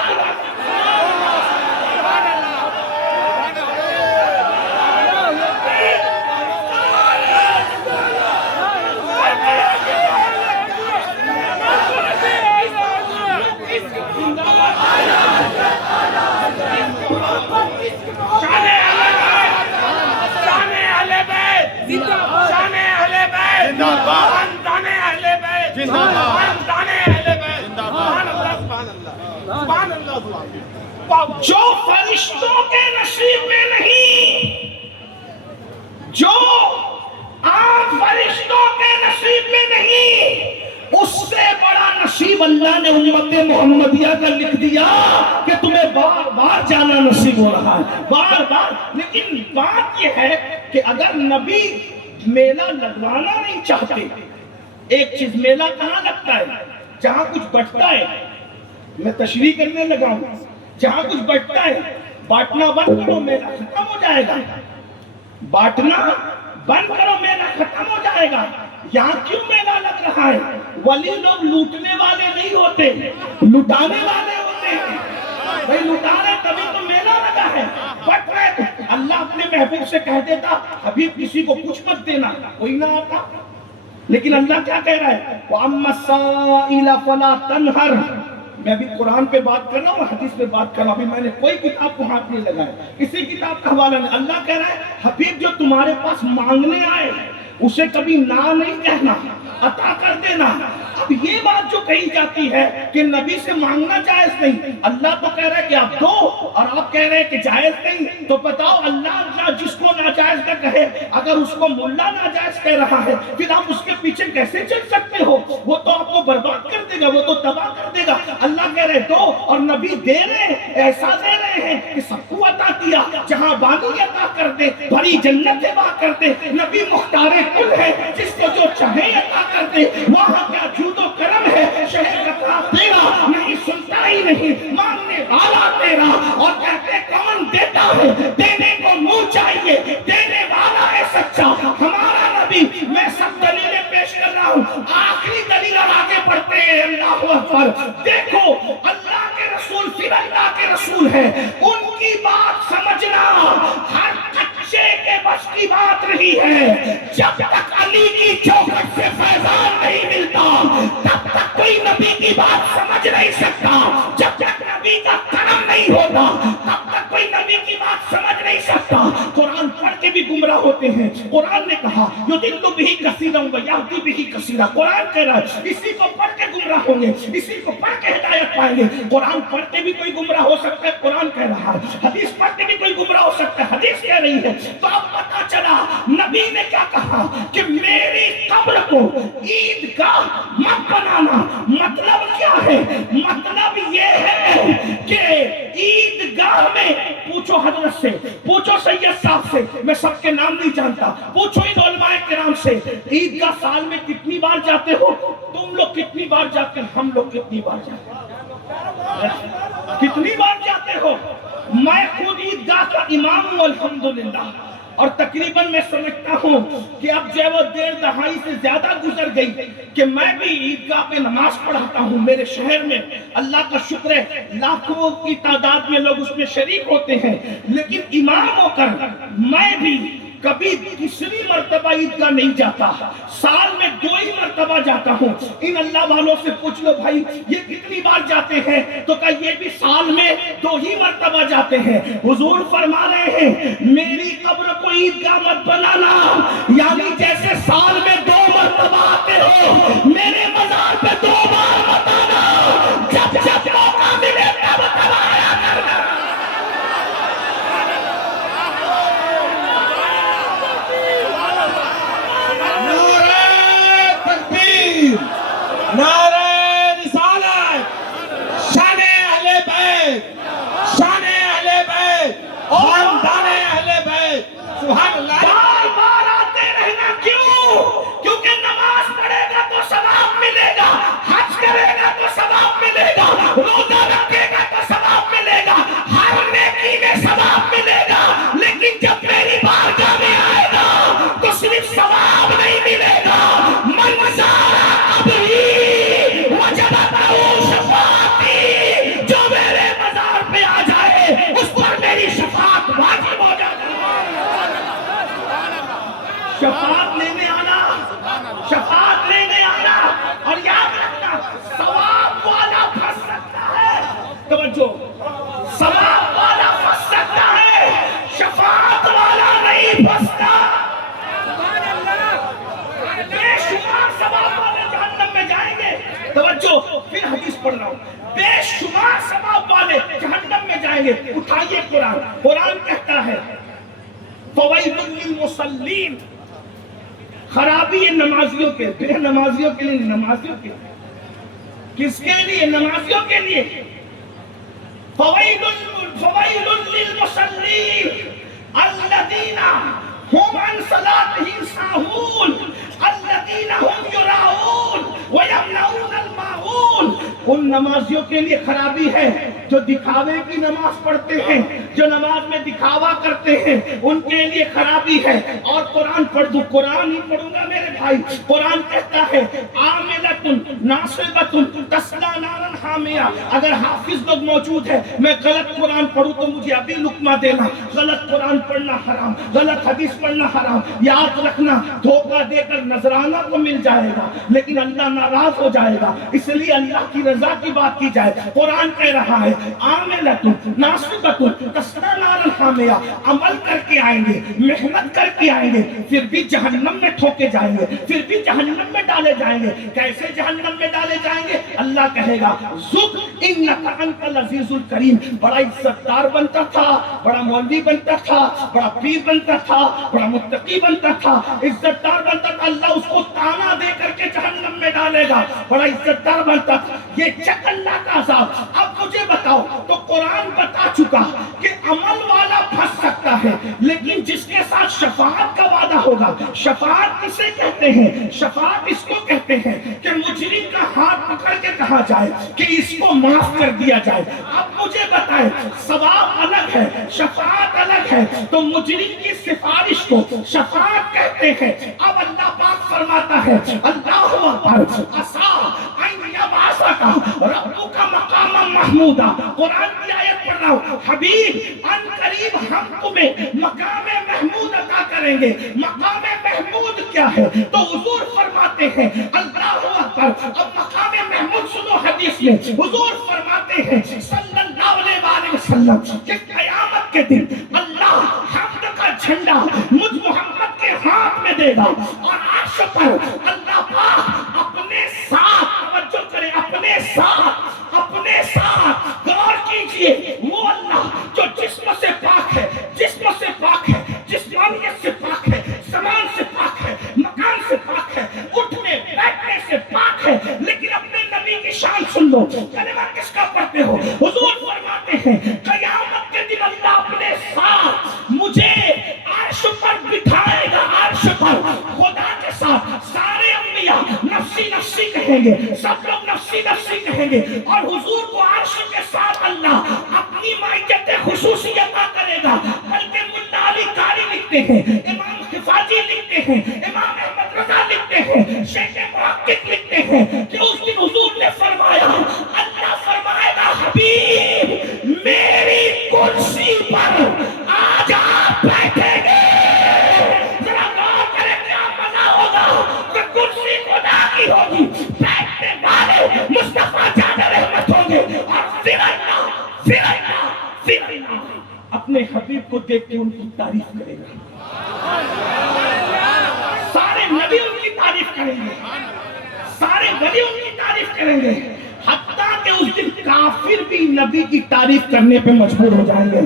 جو فرشتوں کے نصیب میں نہیں, جو عام فرشتوں کے نصیب میں نہیں, اس سے بڑا نصیب اللہ نے امت محمدیہ کا لکھ دیا کہ تمہیں بار بار جانا نصیب ہو رہا ہے, بار بار. لیکن بات یہ ہے کہ اگر نبی میلہ لگوانا نہیں چاہتے, ایک چیز میلہ کہاں لگتا ہے؟ جہاں کچھ بٹتا ہے. میں تشریح کرنے لگا ہوں, جہاں کچھ بٹتا ہے بانٹنا بند کرو میلہ ختم ہو جائے گا. بانٹنا بند کرو میلہ ختم ہو جائے گا. یہاں کیوں میلہ لگ رہا ہے؟ ولی لوگ لوٹنے والے نہیں ہوتے, لٹانے والے ہوتے ہیں. بھائی لٹا رہے تبھی تو میلہ لگا ہے. بٹ رہے اللہ اپنے محبوب سے کہہ دیتا حبیب کسی کو کچھ مت دینا, کوئی نہ آتا. لیکن اللہ کیا کہہ رہا ہے؟ وَأَمَّا السَّائِلَ فَلَا تَنْهَرْ. میں بھی قرآن پہ بات کر رہا ہوں, حدیث پہ بات کر رہا ہوں. ابھی میں نے کوئی کتاب کو ہاتھ نہیں لگایا, کسی کتاب کا حوالہ نہیں. اللہ کہہ رہا ہے حبیب جو تمہارے پاس مانگنے آئے اسے کبھی نہ نہیں کہنا, عطا کر دینا۔ اب یہ بات جو کہی جاتی ہے کہ نبی سے مانگنا جائز نہیں، اللہ تو کہہ رہا ہے کہ آپ دو اور آپ کہہ رہے ہیں کہ جائز نہیں، تو بتاؤ اللہ جس کو ناجائز نہ کہے، اگر اس کو ملا ناجائز کہہ رہا ہے پھر آپ اس کے پیچھے کیسے چل سکتے ہو؟ وہ تو آپ کو برباد کر دے گا، وہ تو تباہ کر دے گا۔ اللہ کہہ رہے دو اور نبی دے رہے ہیں، ایسا دے رہے ہیں کہ سب کو عطا کیا، جہاں بانی عطا کر دے، بھری جنت عطا کر دے۔ نبی مختار کل ہے، جس کو جو چاہے عطا کر دے۔ وہاں کیا جود و کرم ہے، شہر کا تھا تیرا نہیں سنتا ہی نہیں، مانگنے والا تیرا۔ اور کہتے کون دیتا ہے؟ دینے کو منہ چاہیے، دینے والا ہے سچا ہمارا نبی۔ میں سب دلیلیں پیش کر رہا ہوں، آخری دلیل اور آگے بڑھتے ہیں۔ اللہ اکبر، دیکھو اللہ کے رسول پھر اللہ کے رسول ہے، ان کی بات سمجھنا ہر کچے کے بس کی بات نہیں ہے۔ جب تک علی کی چوکھٹ سے فیضان نہیں ملتا تب تک کوئی نبی کی بات سمجھ نہیں سکتا، جب تک نبی کا کرم نہیں ہوتا تب تک کوئی نبی کی بات سمجھ نہیں سکتا۔ قرآن پڑھ کے بھی گمراہ ہوتے ہیں۔ قرآن نے کہا یضل بہ کثیرا ویہدی بہ کثیرا، قرآن کہہ رہا ہے اسی کو پڑھ کے گمراہ ہوں گے، اسی کو پڑھ کے ہدایت پائیں گے۔ قرآن پڑھ کے بھی کوئی گمراہ ہو سکتا ہے، قرآن کہہ رہا ہے، حدیث پڑھ کے بھی کوئی گمراہ ہو سکتا ہے، حدیث کہہ رہی ہے۔ تو اب پتہ چلا نبی نے کیا کہا کہ میری قبر کو عیدگاہ مت بنانا۔ مطلب کیا ہے؟ مطلب یہ ہے کہ عیدگاہ میں پوچھو حضرت سے، پوچھو سید صاحب سے، میں سب کے نام نہیں جانتا، پوچھو ان علماء کرام سے، عیدگاہ سال میں کتنی بار جاتے ہو؟ تم لوگ کتنی بار جاتے ہیں؟ ہم لوگ کتنی بار جاتے ہیں؟ کتنی بار جاتے ہو؟ میں خود عیدگاہ کا امام ہوں الحمدللہ، اور تقریباً میں سمجھتا ہوں کہ اب جو وہ 1.5 دہائی سے زیادہ گزر گئی کہ میں بھی عیدگاہ پہ نماز پڑھاتا ہوں میرے شہر میں۔ اللہ کا شکر ہے لاکھوں کی تعداد میں لوگ اس میں شریک ہوتے ہیں، لیکن امام ہو کر میں بھی کبھی تیسری مرتبہ عیدگاہ نہیں جاتا، سال میں 2 ہی مرتبہ جاتا ہوں۔ ان اللہ والوں سے پوچھ لو بھائی یہ کتنی بار جاتے ہیں؟ تو کہا یہ بھی سال میں 2 ہی مرتبہ جاتے ہیں۔ حضور فرما رہے ہیں میری قبر کو عیدگاہ مت بنانا، یعنی جیسے سال میں 2 مرتبہ آتے ہو میرے مزار پہ 2 بار مت آنا، جب جب موقع ملے تب تب آیا کرنا۔ نعرہ رسالت، شان اہل بیت، شان اہل بیت، خاندان اہل بیت، سبحان اللہ۔ بار بار آتے رہنا کیوں؟ کیونکہ نماز پڑھے گا تو ثواب ملے گا، حج کرے گا تو ثواب ملے گا، روزہ رکھے گا تو ثواب ملے گا، ہر نیکی میں ثواب ملے گا۔ لیکن جب میری بارگاہ میں آئے گا تو صرف ثواب نہیں ملے گا، من زارا قبری وجبت لہ شفاعتی، جو میرے مزار پہ آ جائے اس پر میری شفاعت واجب ہو جائے۔ شفاعت لینے آنا، شفاعت لینے آنا، اور یاد رکھنا ثواب والا پھنس سکتا ہے، توجہ، ثواب والا پھنس سکتا ہے، شفاعت والا نہیں پھنستا۔ بے شمار ثواب والے جہنم میں جائیں گے، توجہ، پھر حدیث پڑھ رہا ہوں، بے شمار ثواب والے جہنم میں جائیں گے۔ اٹھائیے قرآن، قرآن کہتا ہے فویل للمصلین، خرابی ہے نمازیوں کے، بے نمازیوں کے لیے، نمازیوں کے لیے، کس کے لیے؟ نمازیوں کے لیے۔ فویل للمصلین الذین هم عن صلاتهم ساہون الذین هم یراؤون ویمنعون الماعون۔ ان نمازیوں کے لیے خرابی ہے جو دکھاوے کی نماز پڑھتے ہیں، جو نماز میں دکھاوا کرتے ہیں، ان کے لیے خرابی ہے۔ اور قرآن پڑھ دوں، قرآن ہی پڑھوں گا میرے بھائی۔ قرآن کہتا ہے عاملۃ ناصبۃ تصلی نارا حامیہ۔ اگر حافظ لوگ موجود ہے میں غلط قرآن پڑھوں تو مجھے ابھی لقمہ دینا۔ غلط قرآن پڑھنا حرام، غلط حدیث پڑھنا حرام۔ یاد رکھنا دھوکہ دے کر نذرانہ تو مل جائے گا لیکن اللہ ناراض ہو جائے گا، اس لیے اللہ کی رضا کی بات کی جائے۔ قرآن کہہ رہا ہے عاملۃ ناصبۃ تصلیٰ نارا حامیہ، عمل کر کے آئیں گے، محنت کر کے آئیں گے، پھر بھی جہنم میں ٹھوکے جائیں گے، پھر بھی جہنم میں ڈالے جائیں گے۔ کیسے جہنم میں ڈالے جائیں گے؟ اللہ کہے گا ذُقْ اِنَّکَ أَنْتَ الْعَزِیزُ الکریم۔ بڑا عزت دار بنتا تھا، بڑا مولوی بنتا تھا، بڑا پیر بنتا تھا، بڑا متقی بنتا تھا، عزت دار بنتا تھا، اللہ اس کو تانا دے کر کے جہنم میں ڈالے گا۔ بڑا عزت دار بنتا تھا، یہ چک اللہ کا عذاب۔ اب مجھے بتاؤ، تو قرآن بتا چکا کہ عمل والا پھنس سکتا ہے، لیکن جس کے ساتھ شفاعت کا وعدہ ہوگا، شفاعت کسے کہتے ہیں؟ شفاعت اس کو کہتے ہیں کہ مجرم کا ہاتھ پکڑ کے کہا جائے کہ اس کو معاف کر دیا جائے۔ اب مجھے بتائیں، ثواب الگ ہے، شفاعت الگ ہے، تو مجرم کی سفارش کو شفاعت کہتے ہیں۔ اب اللہ پاک فرماتا ہے اللہ اکبر، عسیٰ ان یبعثک ربک مقاما محمودا۔ قرآن کی آیت پڑھ رہا ہوں، حبیب ان قریب ہم تمہیں مقام محمود عطا کریں گے۔ مقام محمود کیا ہے؟ تو حضور فرماتے ہیں اللہ اکبر۔ اب مقام محمود سنو، حدیث میں حضور فرماتے ہیں صلی اللہ علیہ وسلم کہ قیامت کے دن اللہ حمد کا جھنڈا مجھ محمد کے ہاتھ میں دے گا، اور عرش پر اللہ پاک اپنے ساتھ، توجہ کریں، اپنے ساتھ غور کیجئے، وہ اللہ جو جسم سے پاک ہے، جسم سے پاک ہے، جسمانیت سے پاک ہے، زمان سے پاک ہے، مکان سے پاک ہے، اٹھنے بیٹھنے سے پاک ہے، لیکن اپنے نبی کی شان سن لو، کلمہ کس کا پڑھتے ہو؟ حضور فرماتے ہیں قیامت کے دن اللہ اپنے ساتھ مجھے عرش پر بٹھائے گا، عرش پر خدا کے ساتھ۔ سارے انبیاء نفسی نفسی کہیں گے، سب لوگ نفسی نفسی کہیں گے، اور حضور کو عرش کے ساتھ اللہ اپنی معیت خصوصی عطا کرے گا۔ بلکہ ملا علی قاری لکھتے ہیں، امام حفاظی لکھتے ہیں، امام احمد رضا لکھتے ہیں، شیخ محقق لکھتے ہیں کہ اس دن حضور نے فرمایا، اللہ فرمائے گا حبیب میری کرسی پر آج آپ بیٹھیں گے۔ ذرا غور کریں کیا مزہ ہوگا کہ کرسی خدا کی ہوگی، بیٹھنے والے مصطفیٰ جان رحمت ہوں گے، اور پھر اللہ اپنے حبیب کو دیکھ کے ان کی تعریف کرے گا۔ سارے نبی ان کی تعریف کریں گے، سارے ولی ان کی تعریف کریں گے، حتیٰ کہ اس دن کافر بھی نبی کی تعریف کرنے پہ مجبور ہو جائیں گے،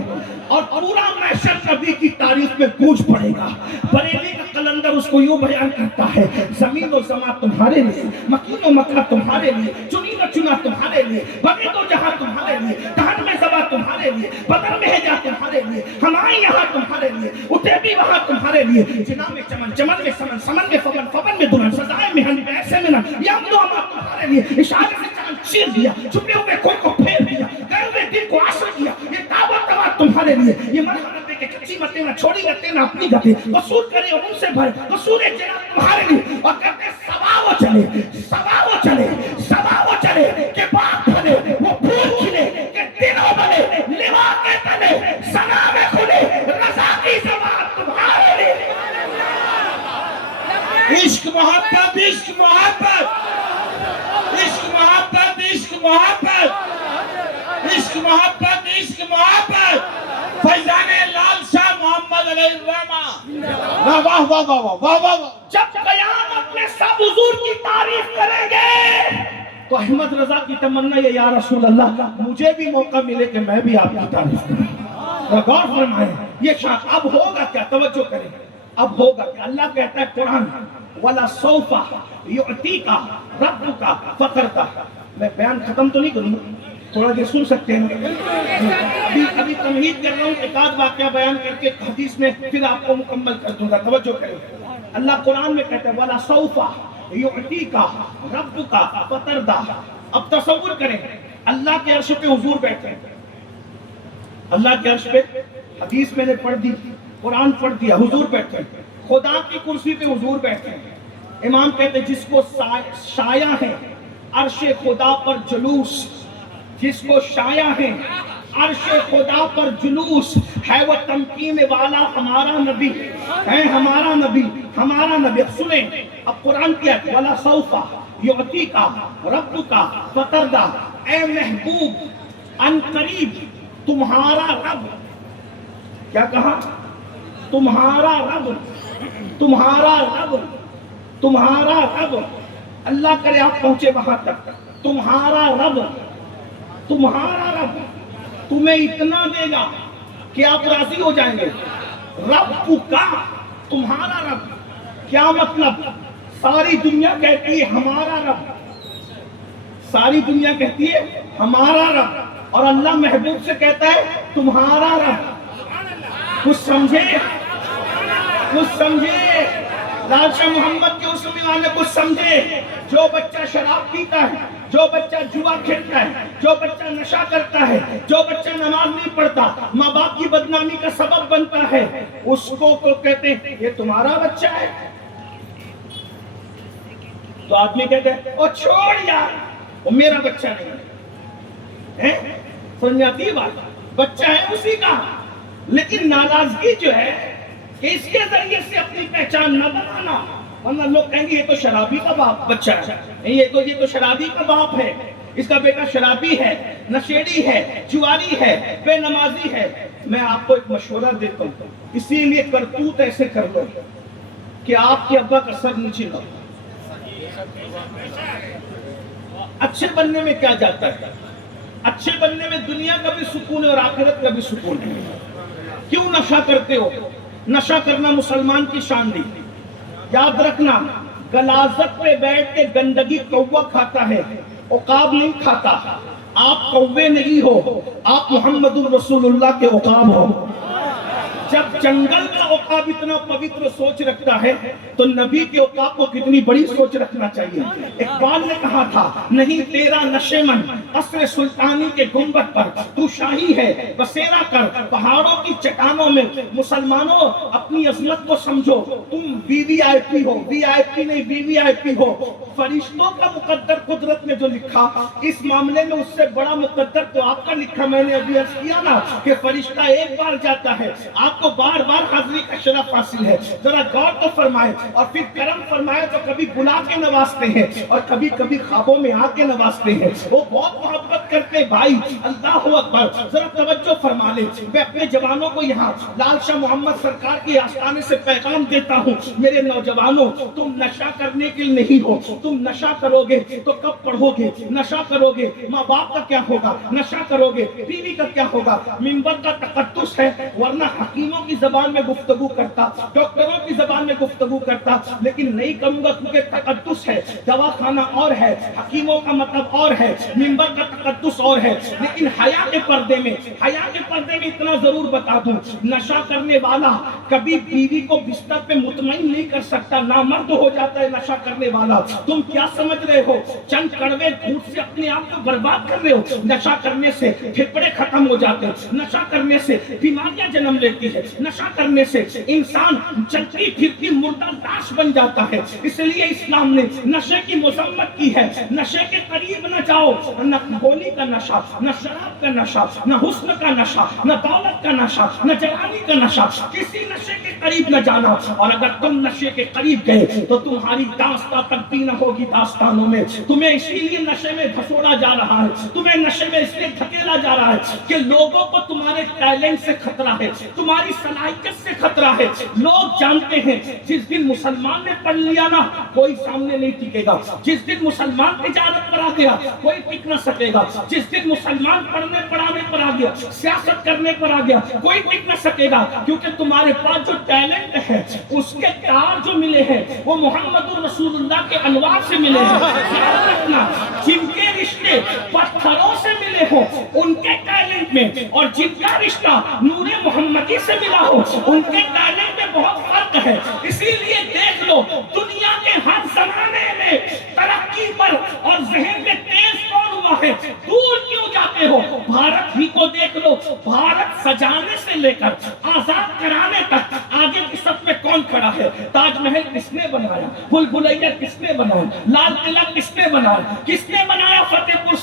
اور پورا محشر نبی کی تعریف میں گونج پڑے گا۔ بریلی کا قلندر اس کو یوں بیان کرتا ہے، زمین و زمان تمہارے لیے، مکین و مکہ تمہارے لیے، چنی و چنا تمہارے لیے، بنے دو جہاں تمہارے لیے، دہن میں زبا تمہارے لیے، بدن میں ہے جا تمہارے لیے، ہمارے یہاں تمہارے لیے، اٹھے بھی وہاں تمہارے لیے، جنا میں چمن، چمن میں سمن، سمن میں فبن، فبن میں دلہن، سزائے میں ہن، ایسے میں نہ، یم دو ہمارا تمہارے لیے، اشارے سے چمن چیر دیا، چھپے ہوئے کوئی کو پھیر دیا، گئے ہوئے دل کو عصر دیا، یہ دعوت دعوت تمہارے لیے، یہ مرحمت دے کے کچی مت دینا، چھوڑی مت دینا اپنی گھٹے، وصول کرے اور ان سے بھرے، وصول جناب تمہارے لیے، اور کہتے سباو چلے، سباو چلے، سباو چلے، کہ باپ بھلے، وہ پھول کھلے، کہ دنوں بھلے، لوا کے تلے، سنا میں کھلے، رضا کی زبان تمہارے لیے۔ عشق محبت، عشق محبت، عشق محبت، عشق محبت، عشق محبت، عشق محبت، فیضان لال شاہ محمد علیہ الرحمہ۔ واہ واہ واہ واہ واہ واہ واہ۔ جب قیامت میں سب حضور کی تعریف کریں گے تو احمد رضا کی تمنا یہ، یا رسول اللہ مجھے بھی موقع ملے کہ میں بھی آپ کی تعریف کروں۔ غور فرمائیں، یہ شاہ اب ہوگا کیا؟ توجہ کریں، اب ہوگا کیا؟ اللہ کہتا ہے قرآن وَلَسَوْفَ يُعْتِيكَ رَبُّكَ فَتَرْضَىٰ۔ میں بیان ختم تو نہیں کروں، تھوڑا دیر سن سکتے ہیں؟ ابھی تمہید کر رہا ہوں، ایک آدھ واقعہ بیان کر کے حدیث میں پھر آپ کو مکمل کر دوں گا، توجہ کریں۔ اللہ قرآن میں کہتا ہے وَلَسَوْفَ يُعْتِيكَ رَبُّكَ فَتَرْضَىٰ۔ اب تصور کریں، اللہ کے عرش پہ حضور بیٹھے ہیں، اللہ کے عرش پہ، حدیث میں نے پڑھ دی، قرآن پڑھ دیا، حضور بیٹھے ہیں، خدا کی کرسی پہ حضور بیٹھے ہیں۔ امام کہتے ہیں جس کو شایع ہے عرش خدا پر جلوس، جس کو شایع ہے عرش خدا پر جلوس، ہے وہ تمکین والا ہمارا نبی، ہے ہمارا نبی، ہمارا نبی۔ اب سنیں، اب قرآن کیا ہے وَلَسَوْفَ يُعْتِيكَ رَبُّكَ فَتَرْضَىٰ۔ اے محبوب ان قریب تمہارا رب، کیا کہا؟ تمہارا رب، تمہارا رب، تمہارا رب، اللہ کرے آپ پہنچے وہاں تک، تمہارا رب، تمہارا رب تمہیں اتنا دے گا کہ آپ راضی ہو جائیں گے۔ رب کا، تمہارا رب، کیا مطلب؟ ساری دنیا کہتی ہے ہمارا رب، ساری دنیا کہتی ہے ہمارا رب، اور اللہ محبوب سے کہتا ہے تمہارا رب۔ کچھ سمجھے؟ کچھ سمجھے؟ لال شاہ محمد کے اسلامی والے کچھ سمجھے؟ جو بچہ شراب پیتا ہے، جو بچہ جوا کھیلتا ہے، جو بچہ نشہ کرتا ہے، جو بچہ نماز نہیں پڑھتا، ماں باپ کی بدنامی کا سبب بنتا ہے، اس کو کہتے ہیں یہ تمہارا بچہ ہے۔ تو آدمی کہتے ہیں او چھوڑ یار، وہ میرا بچہ نہیں ہے۔ سمجھ میں آتی ہے بات؟ بچہ ہے اسی کا، لیکن ناراضگی جو ہے کہ اس کے ذریعے سے اپنی پہچان نہ بنانا، ورنہ لوگ کہیں گے یہ تو شرابی کا باپ بچہ ہے، یہ تو شرابی کا باپ ہے، اس کا بیٹا شرابی ہے، نشیڑی ہے، جواری ہے، بے نمازی ہے۔ میں آپ کو ایک مشورہ دیتا ہوں، اسی لیے کرتوت ایسے کر لو کہ آپ کے ابا کا سر نیچے نہ ہو۔ اچھے بننے میں کیا جاتا ہے؟ اچھے بننے میں دنیا کا بھی سکون ہے اور آخرت کا بھی سکون ہے۔ کیوں نشہ کرتے ہو؟ نشہ کرنا مسلمان کی شان نہیں۔ یاد رکھنا، غلاظت پہ بیٹھ کے گندگی کوا کھاتا ہے، عقاب نہیں کھاتا۔ آپ کوے نہیں ہو، آپ محمد الرسول اللہ کے عقاب ہو۔ جب جنگل کا عقاب اتنا پوتر سوچ رکھتا ہے تو نبی کے عقاب کو کتنی بڑی سوچ رکھنا چاہیے۔ اقبال نے کہا تھا نہیں تیرا نشے من قصر سلطانی کے گنبد پر، تو شاہی ہے بسیرا کر پہاڑوں کی چٹانوں میں۔ مسلمانوں اپنی عظمت کو سمجھو، تم وی وی آئی پی ہو، وی آئی پی نہیں وی وی آئی پی ہو۔ فرشتوں کا مقدر قدرت نے جو لکھا، اس معاملے میں اس سے بڑا مقدر تو آپ کا لکھا۔ میں نے ابھی عرض کیا نا کہ فرشتہ ایک بار جاتا ہے، آپ کو بار بار حاضری کا شرف حاصل ہے۔ ذرا غور تو فرمائے، اور پھر کرم فرمائے تو کبھی بلا کے نوازتے ہیں اور کبھی کبھی خوابوں میں آ کے نوازتے ہیں۔ وہ بہت محبت کرتے بھائی، اللہ اکبر۔ ذرا توجہ فرما لے، میں اپنے جوانوں کو یہاں لال شاہ محمد سرکار کی آستانے سے پیغام دیتا ہوں، میرے نوجوانوں تم نشہ کرنے کے لیے نہیں ہو۔ تم نشہ کرو گے تو کب پڑھو گے؟ نشہ کرو گے ماں باپ کا کیا ہوگا؟ نشہ کرو گے بیوی کا کیا ہوگا؟ منبر کا تقدس ہے، ورنہ حکیموں کی زبان میں گفتگو کرتا، ڈاکٹروں کی زبان میں گفتگو کرتا، لیکن نہیں کروں گا کیونکہ تقدس ہے۔ دوا خانہ اور ہے، حکیموں کا مطلب اور ہے، منبر کا تقدس اور ہے۔ لیکن حیا کے پردے میں اتنا ضرور بتا دوں، نشہ کرنے والا کبھی بیوی کو بستر پہ مطمئن نہیں کر سکتا، نامرد ہو جاتا ہے نشہ کرنے والا۔ تم کیا سمجھ رہے ہو؟ چند کڑوے جھوٹ سے اپنے آپ کو برباد کر رہے ہو۔ نشہ کرنے سے پھپھڑے ختم ہو جاتے ہیں، نشہ کرنے سے بیماریاں جنم لیتی ہے، نشہ کرنے سے انسان چلتی پھرتی مردہ لاش بن جاتا ہے۔ اس لیے اسلام نے نشے کی مذمت کی ہے۔ نشے کے قریب نہ جاؤ، نہ گولی کا نشہ، نہ شراب کا نشہ، نہ حسن کا نشہ، نہ دولت کا نشہ، نہ جوانی کا نشہ، کسی نشے کے قریب نہ جانا۔ اور اگر تم نشے کے قریب گئے تو تمہاری داستان تبدیل نہ ہوگی داستانوں میں۔ تمہیں اسی لیے نشے میں دھسوڑا جا رہا ہے، تمہیں نشے میں اس لیے دھکیلا جا رہا ہے کہ لوگوں کو تمہارے ٹیلنٹ سے خطرہ ہے، تمہاری صلاحیت سے خطرہ ہے۔ لوگ جانتے ہیں جس دن مسلمان نے پڑھ لیا نا، کوئی سامنے نہیں ٹکے گا۔ جس دن مسلمان تجارت پر آ گیا کوئی ٹک نہ سکے گا۔ جس دن مسلمان پڑھنے پڑھانے پر آ گیا، سیاست کرنے پر آ گیا، کوئی ٹک نہ سکے گا، کیونکہ تمہارے پاس جو ٹیلنٹ ہے اس کے تار جو ملے ہیں وہ محمد الرسول اللہ کے انوار سے ملے ہیں۔ یاد رکھنا، جن کے رشتے پتھروں سے ملے ہوں ان کے ٹیلنٹ میں، اور جن کا رشتہ نور محمدی سے ملا ہو ان کے ٹیلنٹ میں بہت فرق ہے۔ اسی لیے دیکھ لو دنیا کے ہر زمانے میں ترقی پر اور ذہن میں تیز کون ہوا ہے؟ دور کیوں جاتے ہو؟ بھارت ہی کو دیکھ لو، بھارت سجانے سے لے کر آزاد کرانے تک آگے کی صف میں کون کھڑا ہے؟ تاج محل کس نے بنایا؟ بھول بھلیا کس نے بنایا؟ لال قلعہ کس نے بنایا؟ کس نے بنایا فتح پور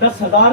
10,000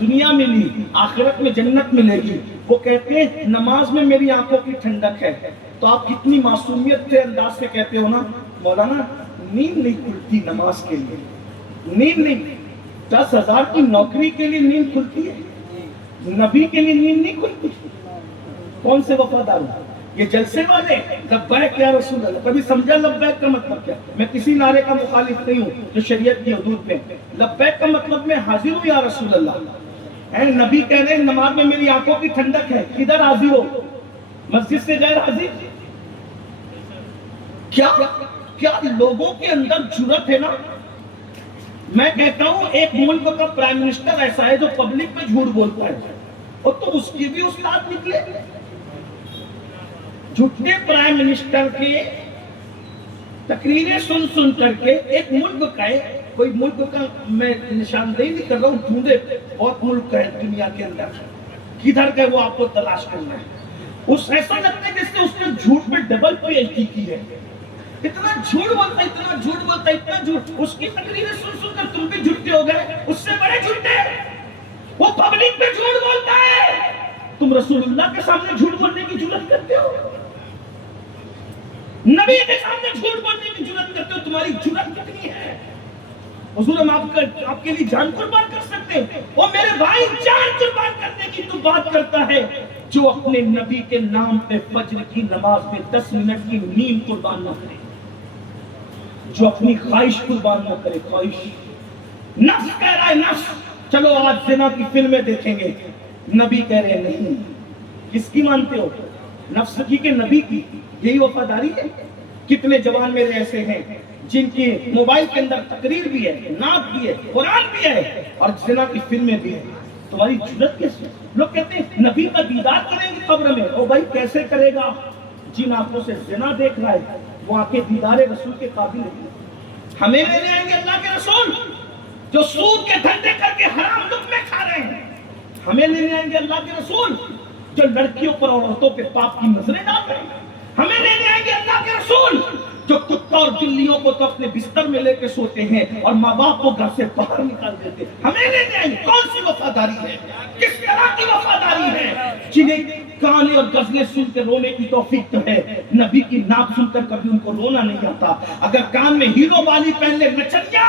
دنیا ملی آخرت میں جنت ملے گی. وہ کہتے ہیں نماز میں میری آنکھوں کی ٹھنڈک ہے. تو آپ کتنی معصومیت کے انداز سے کہتے ہو نا مولانا نیند نہیں کھلتی نماز کے لیے, نیند نہیں. 10,000 کی نوکری کے لیے نیند کھلتی ہے, نبی کے لیے نیند نہیں کھلتی. کون سے وفادار ہیں یہ جلسے والے؟ لبیک یا رسول اللہ. کبھی سمجھا لبیک کا مطلب کیا؟ میں کسی نعرے کا مخالف نہیں ہوں جو شریعت کی حدود پہ. لبیک کا مطلب میں حاضر ہوں یا رسول اللہ. نبی کہہ رہے ہیں نماز میں میری آنکھوں کی ٹھنڈک ہے. کدھر حاضر ہو؟ مسجد سے غیر حاضر؟ کیا لوگوں کے اندر جرأت ہے نا. میں کہتا ہوں ایک ملک کا پرائم منسٹر ایسا ہے جو پبلک میں جھوٹ بولتا ہے اور تو اس کی بھی استاد نکلے. جھوٹے پرائم منسٹر کے تقریریں سن کر کے ایک ملک کا ہے, کوئی ملک کا میں نشاندہی نہیں کر رہا ہوں, ڈھونڈے بہت ملک ہے دنیا کے اندر, کدھر کا وہ آپ کو تلاش کرنا ہے. اس ایسا لگتا ہے جس سے اس نے جھوٹ میں ڈبل پی ایچ ڈی کی ہے. اتنا جھوٹ بولتا ہے, اتنا جھوٹ بولتا ہے, اتنا جھوٹ. اس کی تقریریں سن کر تم بھی جھوٹے ہو گئے. اس سے بڑے جھوٹے وہ پبلک پہ جھوٹ بولتا ہے. تم رسول اللہ کے سامنے جھوٹ بولنے کی جرأت کرتے ہو, نبی کے سامنے جھوٹ بولنے کی جرأت کرتے ہو. تمہاری جرأت کتنی ہے؟ حضور ہم آپ کے لیے جان قربان کر سکتے ہیں. وہ میرے بھائی جان قربان کرنے کی تو بات کرتا ہے جو اپنے نبی کے نام پہ فجر کی نماز میں 10 منٹ کی نیند قربان نہ کرے, جو اپنی خواہش قربان نہ کرے. خواہش نفس کہہ رہا ہے, نفس چلو آج زنا کی فلمیں دیکھیں گے. نبی کہہ رہے ہیں نہیں. کس کی مانتے ہو؟ نفس کی کہ نبی کی؟ یہی وفاداری ہے. کتنے جوان میرے ایسے ہیں جن کی موبائل کے اندر تقریر بھی ہے, نعت بھی ہے, قرآن بھی ہے اور زنا کی فلمیں بھی ہیں. تمہاری جرأت کیسے؟ لوگ کہتے ہیں نبی کا دیدار کریں گے قبر میں. او بھائی کیسے کرے گا؟ جن آنکھوں سے زنا دیکھ رہا ہے وہ آنکھیں دیدار رسول کے قابل نہیں. ہمیں لینے آئیں گے اللہ کے رسول جو سود کے دھندے کر کے حرام لقمے کھا رہے ہیں. ہمیں لینے آئیں گے اللہ کے رسول جو لڑکیوں پر اور عورتوں پہ پاپ کی نظریں ڈال رہے ہیں. ہمیں لینے آئیں گے اللہ کے رسول جو کتا اور بلیوں کو تو اپنے بستر میں لے کے سوتے ہیں اور ماں باپ کو گھر سے باہر نکال دیتے. ہمیں لینے آئیں گے. کون سی وفاداری ہے؟ کس طرح کی وفاداری ہے؟ جنہیں گانے اور غزلیں سن کے رونے کی توفیق تو ہے, نبی کی نعت سن کر کبھی ان کو رونا نہیں آتا. اگر کان میں ہیرو والی پہن لے نچنیا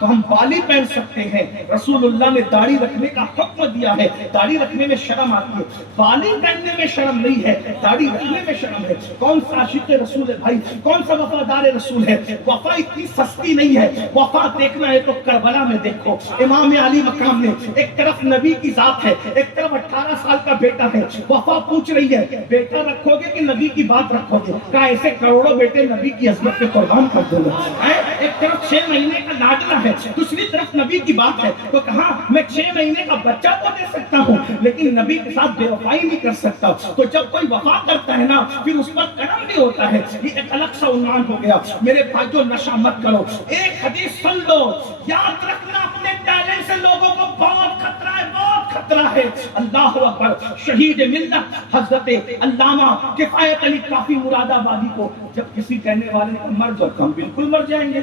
تو ہم بالی پہن سکتے ہیں. رسول اللہ نے داڑھی رکھنے کا حکم دیا ہے. داڑھی رکھنے میں شرم آتی ہے, بالی پہننے میں شرم نہیں ہے, داڑھی رکھنے میں شرم ہے. کون سا عاشق رسول ہے بھائی؟ کون سا وفادار رسول ہے؟ وفا اتنی سستی نہیں ہے. وفا دیکھنا ہے تو کربلا میں دیکھو. امام علی مقام میں ایک طرف نبی کی ذات ہے, ایک طرف 18 سال کا بیٹا ہے. وفا پوچھ رہی ہے بیٹا رکھو گے کہ نبی کی بات رکھو گے؟ کہا ایسے کروڑوں بیٹے نبی کی عظمت پہ قربان کر دو گے. ایک طرف 6 مہینے کا لاڈلا ہے, دوسری طرف نبی کی بات ہے. تو کہا میں 6 مہینے کا بچہ تو دے سکتا ہوں لیکن نبی کے ساتھ بے وفائی نہیں کر سکتا. تو جب کوئی وفا کرتا ہے نا پھر اس پر کرم بھی ہوتا ہے. یہ ایک الگ سا عنوان ہو گیا. میرے بھائیو نشہ مت کرو. ایک حدیث سن لو, یاد رکھنا اپنے ٹیلنٹ سے لوگوں کو بہت خطرہ ہے, بہت خطرہ ہے. اللہ اکبر. شہید ملت حضرت علامہ کفایت علی کافی مراد آبادی کو جب کسی کہنے والے نے مر جاؤ, ہم بالکل مر جائیں گے,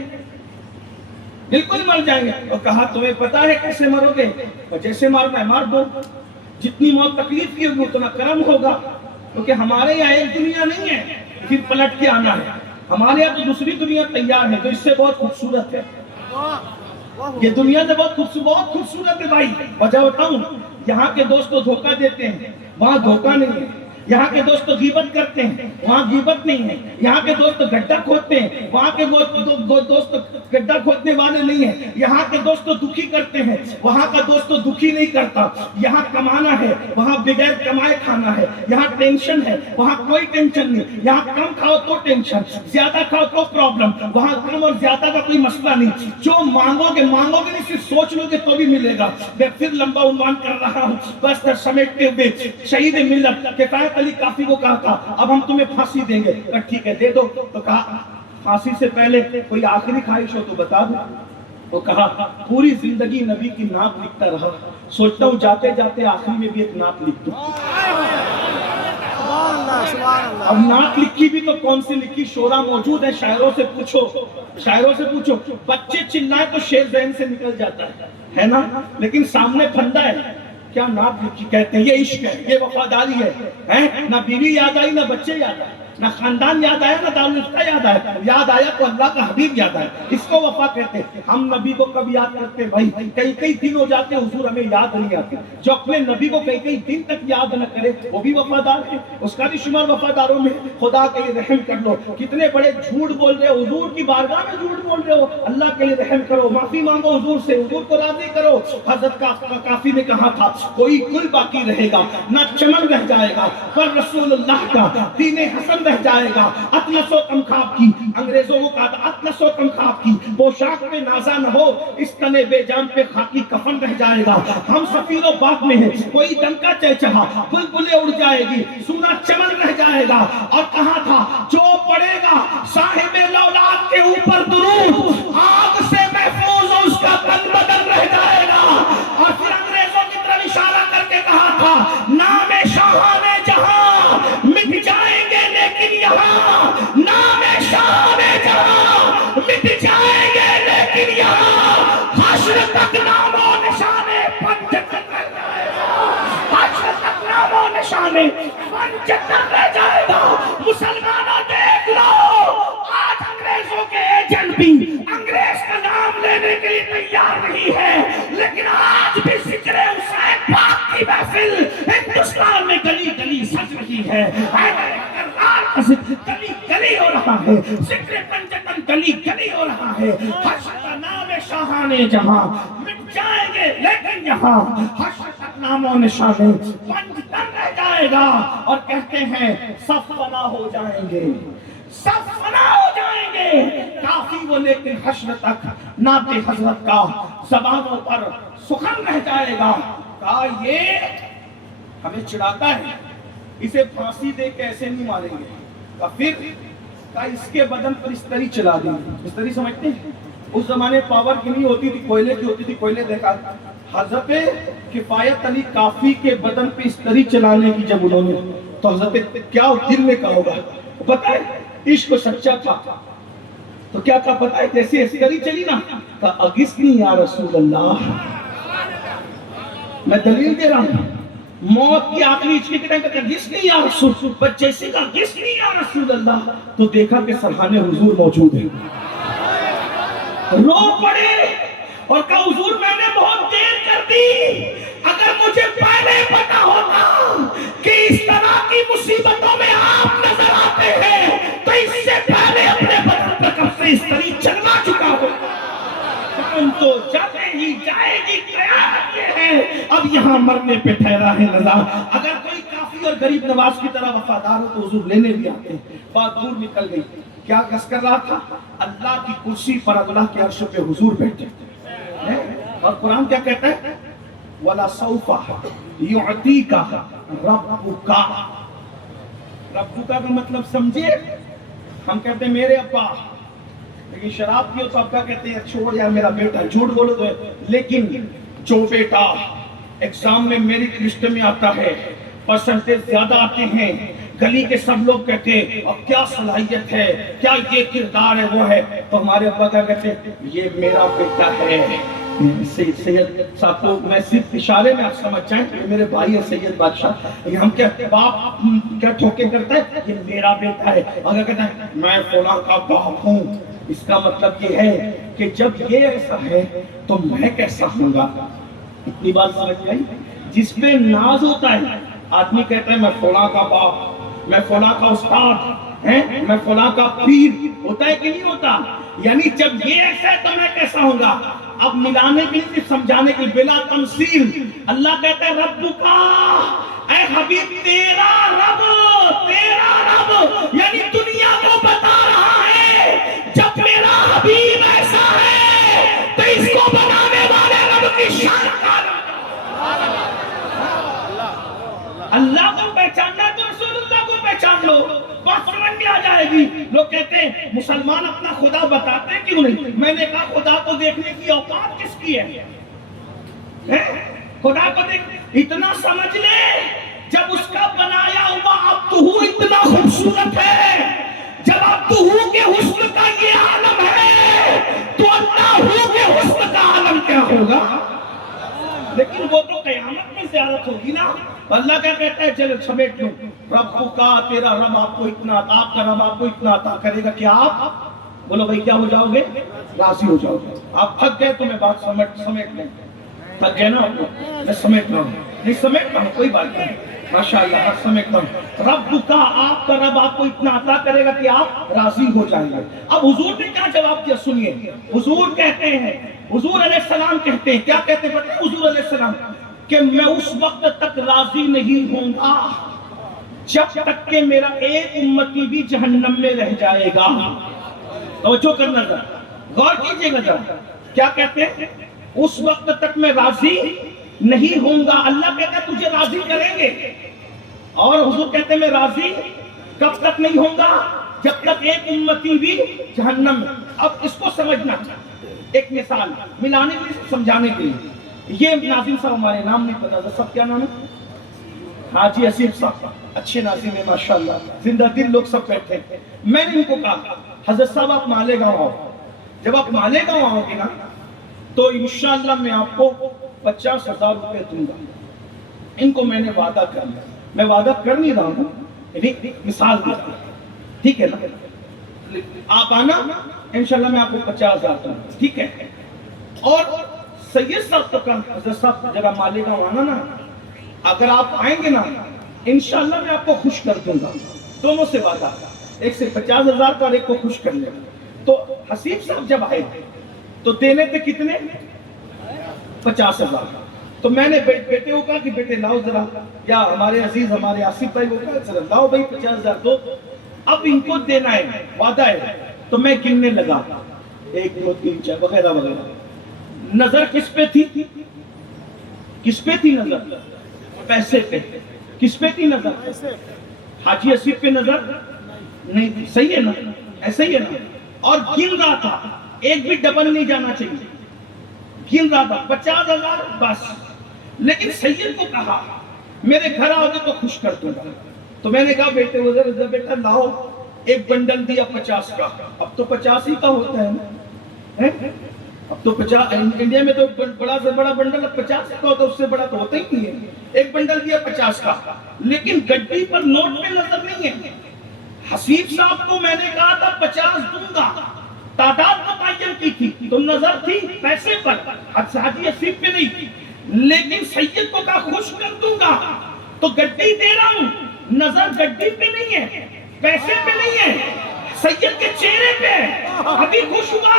بالکل مر جائیں گے. اور کہا تمہیں پتا ہے کیسے مرو گے؟ اور جیسے مارنا ہے مار دو. جتنی موت تکلیف کی ہوگی اتنا کرم ہوگا. کیونکہ ہمارے یہاں ایک دنیا نہیں ہے پھر پلٹ کے آنا ہے. ہمارے یہاں تو دوسری دنیا تیار ہے جو اس سے بہت خوبصورت ہے. یہ دنیا سے بہت خوبصورت ہے بھائی. وجہ بتاؤں, یہاں کے دوست کو دھوکہ دیتے ہیں, وہاں دھوکہ نہیں ہے. یہاں کے دوست غیبت کرتے ہیں, وہاں غیبت نہیں ہے. یہاں کے دوست گڈھا کھودتے ہیں, وہاں کے دوست گڈھا کھودنے والے نہیں ہیں. یہاں کے دوست دکھی کرتے ہیں, وہاں کا دوست دکھی نہیں کرتا. یہاں کمانا ہے, وہاں بغیر کمائے کھانا ہے. یہاں ٹینشن ہے, وہاں کوئی ٹینشن نہیں. یہاں کم کھاؤ تو ٹینشن, زیادہ کھاؤ تو پرابلم. وہاں کم اور زیادہ کا کوئی مسئلہ نہیں. جو مانگو گے نہیں, صرف سوچ لو گے تو بھی ملے گا. میں پھر لمبا عنوان کر رہا ہوں بس سمیٹتے ہوئے. شہید ملت کفایت علی کافی کو کہا تھا اب ہم تمہیں پھانسی دیں گے. ٹھیک ہے دے دو. تو کہا پھانسی سے پہلے کوئی آخری خواہش ہو تو بتا دو. وہ کہا پوری زندگی نبی کی نعت لکھتا رہا, سوچتا ہوں جاتے جاتے آخری میں بھی ایک نعت لکھ دوں. اب نعت لکھی بھی تو کون سی لکھی؟ شورا موجود ہے, شاعروں سے پوچھو. بچے چلائے تو شعر ذہن سے نکل جاتا ہے نا, لیکن سامنے پھندا ہے کیا نعت لکھی کہتے ہیں یہ عشق ہے، یہ وفاداری ہے، نہ بیوی یاد آئی نہ بچے یاد آئے، نہ خاندان یاد آیا نہ دارالفتا یاد آیا، یاد آیا تو اللہ کا حبیب یاد آیا، اس کو وفا کہتے ہیں۔ ہم نبی کو کب یاد کرتے بھائی؟ کئی دن ہو جاتے حضور ہمیں یاد نہیں آتے۔ جو اپنے نبی کو کئی دن تک یاد نہ کرے وہ بھی وفادار ہے، اس کا بھی شمار وفاداروں میں۔ خدا کے لیے رحم کر لو، کتنے بڑے جھوٹ بول رہے ہو، حضور کی بارگاہ میں جھوٹ بول رہے ہو، اللہ کے لیے رحم کرو، معافی مانگو حضور سے، حضور کو راضی کرو۔ حضرت کافی نے کہا تھا کوئی گل باقی رہے گا نہ چمن رہ جائے گا، پر رسول اللہ کا دین حسن رہ جائے گا۔ اطلس و کمخاب کی، انگریزوں کو کہا تھا اطلس و کمخاب کی پوشاک پہ نازا نہ ہو، اس تنے بے جان پہ خاکی کفن رہ جائے گا۔ ہم سفیر و باغ میں ہیں، کوئی ڈنکا چہچہا بلبلیں اڑ جائے گی، سونا چمن رہ جائے گا۔ اور کہا تھا جو پڑے گا صاحب لولاد کے اوپر درود، آگ سے محفوظ اس کا تن بدن رہ جائے گا۔ اور پھر انگریزوں کی طرف اشارہ کر کے کہا تھا نام شاہان جہاں مٹ جائیں گے لیکن یہاں، نام شاہان جہاں مٹ جائیں گے لیکن یہاں، حشر تک نام و نشانے پنجتن رہ جائے گا، حشر تک نام و نشانے پنجتن رہ جائے گا۔ مسلمانوں دیکھ لو، آج انگریزوں کے ایجنٹ بھی انگریز کا نام لینے کے لیے تیار نہیں ہے، لیکن آج بھی ذکر حسین پاک کی محفل ہندوستان میں گلی گلی سج رہی ہے، گلی گلی ہو رہا ہے، ذکر پنجتن گلی گلی ہو رہا ہے۔ حشر کا نام شاہان جہاں مٹ جائیں گے لیکن یہاں، حشر تک نام و نشانے پنجتن رہ جائے گا۔ اور کہتے ہیں سب فنا ہو جائیں گے، سب فنا ہو جائیں گے، کافی وہ لیکن حشر تک نعت حضرت کا زبانوں پر سخن رہ جائے گا۔ کہا یہ ہمیں چڑھاتا ہے، اسے پھانسی دے کے ایسے نہیں ماریں گے، کہا پھر کہا اس کے بدن پر استری چلا دیں گے۔ استری سمجھتے ہیں؟ اس زمانے پاور کی نہیں ہوتی تھی، کوئلے کی ہوتی تھی، کوئلے دیکھا۔ حضرت کفایت علی کافی کے بدن پہ استری چلانے کی جب انہوں نے، تو حضرت کیا دل میں کہا ہوگا؟ پتہ ہے عشق سچا تھا تو کیا تھا پتہ ہے؟ جیسے استری چلی نا، کہا اگسنی یا رسول اللہ، میں دلیل دے رہا ہوں، موت کی آخری ہچکی کے ٹائم کہتے ہیں گس نہیں یا رسول، بس جیسے کہا گس نہیں یا رسول اللہ، تو دیکھا کہ سرحان حضور موجود ہے، رو پڑے اور کہا حضور میں نے بہت دیر کر دی، اگر مجھے پہلے پتا ہوتا کہ اس طرح کی مصیبتوں میں آپ نظر آتے ہیں تو اس سے پہلے اپنے بدن پر کب سے اس طرح چلنا چکا ہوتا۔ تو جاتے ہی جائے گی قیامت یہ ہے، اب یہاں مرنے پہ ٹھہرا ہے نظر۔ اگر کوئی کافی اور غریب نواز کی طرح وفادار ہو تو حضور لینے بھی آتے ہیں۔ بات دور نکل گئی، کیا قص کر رہا تھا؟ اللہ کی کرسی پر اللہ کے عرش پہ حضور بیٹھے ہیں، اور قرآن کیا کہتا ہے؟ وَلَسَوْفَ يُعْطِيكَ رَبُّكَ۔ ربُّكَ کا مطلب سمجھے؟ ہم کہتے ہیں میرے ابا، لیکن شراب پیو تو ابا کہتے ہیں چھوڑ یار میرا بیٹا، جھوٹ بولو تو، لیکن جو بیٹا ایگزام میں میرٹ لسٹ میں آتا ہے، پرسنٹیج زیادہ آتے ہیں، گلی کے سب لوگ کہتے ہیں اب کیا صلاحیت ہے، کیا یہ کردار ہے وہ ہے، تو ہمارے ابا کیا کہتے ہیں یہ میرا بیٹا ہے۔ سید صاحب کو میں صرف اشارے میں آپ سمجھ جائیں کہ میرے بھائی ہے سید بادشاہ، ہم کیا باپ کیا ٹھوکے کرتا ہے یہ میرا بیٹا ہے، اگر کہتا ہے میں فلاں کا باپ ہوں، اس کا مطلب یہ ہے کہ جب یہ ایسا ہے تو میں کیسا ہوں گا۔ اتنی بات سمجھ گئی؟ جس پہ ناز ہوتا ہے آدمی کہتا ہے میں فلاں کا باپ، میں فلاں کا استاد ہیں، میں فلاں کا پیر، ہوتا ہے کہ نہیں ہوتا؟ یعنی جب یہ ایسا ہے تو میں کیسا ہوں گا۔ اب ملانے کے لیے صرف سمجھانے کے لیے بلا تمثیل اللہ کہتا ہے رب کا، اے حبیب تیرا رب، تیرا رب، یعنی دنیا کو بتا رہا ہے جب میرا حبیب ایسا ہے تو اس کو بنانے والے رب کی شان کا اللہ کو پہچاننا تو رسول اللہ کو پہچان لو، بات سمجھ میں آ جائے گی۔ لوگ کہتے ہیں مسلمان اپنا خدا بتاتے کیوں نہیں؟ میں نے کہا خدا کو دیکھنے کی اوقات کس کی ہے؟ خدا کو دیکھ اتنا سمجھ لے جب اس کا بنایا ہوا عبدہ اتنا خوبصورت ہے، جب عبدہ کے حسن کا یہ عالم ہے تو اللہ کے حسن کا عالم کیا ہوگا؟ لیکن وہ تو قیامت میں زیارت ہوگی نا، اللہ کیا کہتا ہے چلو سمیٹ لو، رب کا تیرا رب آپ کو اتنا عطا، آپ کا رب آپ کو اتنا عطا کرے گا کہ آپ بولو بھائی کیا ہو جاؤ گے، راضی ہو جاؤ گے. آپ تھک گئے تو میں بات سمیٹ لیں، تھک گئے نا آپ کو، میں سمیٹ رہا ہوں، نہیں سمیٹ رہا ہوں کوئی بات نہیں، ماشاءاللہ میں سمیٹتا ہوں. رب کا آپ کا رب آپ کو اتنا عطا کرے گا کہ آپ راضی ہو جائیں گے. اب حضور نے کیا جواب دیا سنیے. حضور کہتے ہیں، حضور علیہ السلام کہتے ہیں، کیا کہتے ہیں پتہ ہے حضور علیہ السلام، کہ میں اس وقت تک راضی نہیں ہوں گا جب تک کہ میرا ایک امتی بھی جہنم میں رہ جائے گا. توجہ کرنا ذرا، غور کیجئے گا ذرا، کیا کہتے ہیں اس وقت تک میں راضی نہیں ہوں گا. اللہ کہتا ہے تجھے راضی کریں گے، اور حضور کہتے ہیں میں راضی کب تک نہیں ہوں گا جب تک ایک امتی بھی جہنم میں. اب اس کو سمجھنا، ایک مثال ملانے کے لیے سمجھانے کے لیے. یہ ناظم صاحب ہمارے نام نہیں پتا تھا، سب کیا نام ہے؟ حاجی اسیف صاحب، اچھے ناظم ہیں ماشاءاللہ، زندہ دل لوگ سب بیٹھے ہیں. میں نے ان کو کہا حضرت صاحب آپ مالیگاؤں آؤ، جب آپ مالیگاؤں آؤ گے نا تو انشاءاللہ میں آپ کو 50,000 روپے دوں گا. ان کو میں نے وعدہ کر لیا، میں وعدہ کر نہیں رہا ہوں، مثال دیتا ہوں، ٹھیک ہے نا؟ آپ آنا انشاءاللہ میں آپ کو 50,000 دوں گا، ٹھیک ہے؟ اور سید صاحب تو کہا حضرت صاحب جگہ مالیگاؤں آنا نا، اگر آپ آئیں گے نا انشاءاللہ میں آپ کو خوش کر دوں گا. دونوں سے وعدہ، ایک سے 50,000 کا اور ایک کو خوش کر لیں. تو حسیب صاحب جب آئے تو دینے تھے کتنے؟ 50,000. تو میں نے بیٹے کو کہا کہ بیٹے لاؤ ذرا، یا ہمارے عزیز ہمارے آصف بھائی کو کہا ذرا لاؤ بھائی 50,000 دو، اب ان کو دینا ہے، وعدہ ہے. تو میں گننے لگا 1 2 3 4 وغیرہ وغیرہ. نظر کس پہ تھی؟ کس پہ تھی نظر؟ پیسے پہ. کس پہ تھی نظر؟ حاجی اسیف پہ نظر نہیں تھی. صحیح ہے نا؟ ایسا ہی ہے نا؟ اور گن رہا تھا، ایک بھی ڈبل نہیں جانا چاہیے، گن رہا تھا 50,000 بس. لیکن سید کو کہا میرے گھر آؤ گے تو خوش کر دوں گا. تو میں نے کہا بیٹے ادھر بیٹا لاؤ، ایک بنڈل دیا 50 کا. اب تو 50 ہی کا ہوتا ہے نا، اب تو 50 انڈیا میں تو بڑا سے بڑا بنڈل 50 کا ہوتا ہے، اس سے بڑا تو ہوتا ہی نہیں ہے. ایک بنڈل دیا 50 کا، لیکن گڈی پر نوٹ پہ نظر نہیں ہے. حسیب صاحب کو میں نے کہا تھا 50 دوں گا، تعداد متعین کی تھی تو نظر تھی پیسے پر، حاجی اسیف پہ نہیں تھی. لیکن سید کو کہا خوش کر دوں گا، تو گڈی دے رہا ہوں، نظر گڈی پہ نہیں ہے، پیسے پہ نہیں ہے، سید کے چہرے پہ. ابھی خوش ہوا،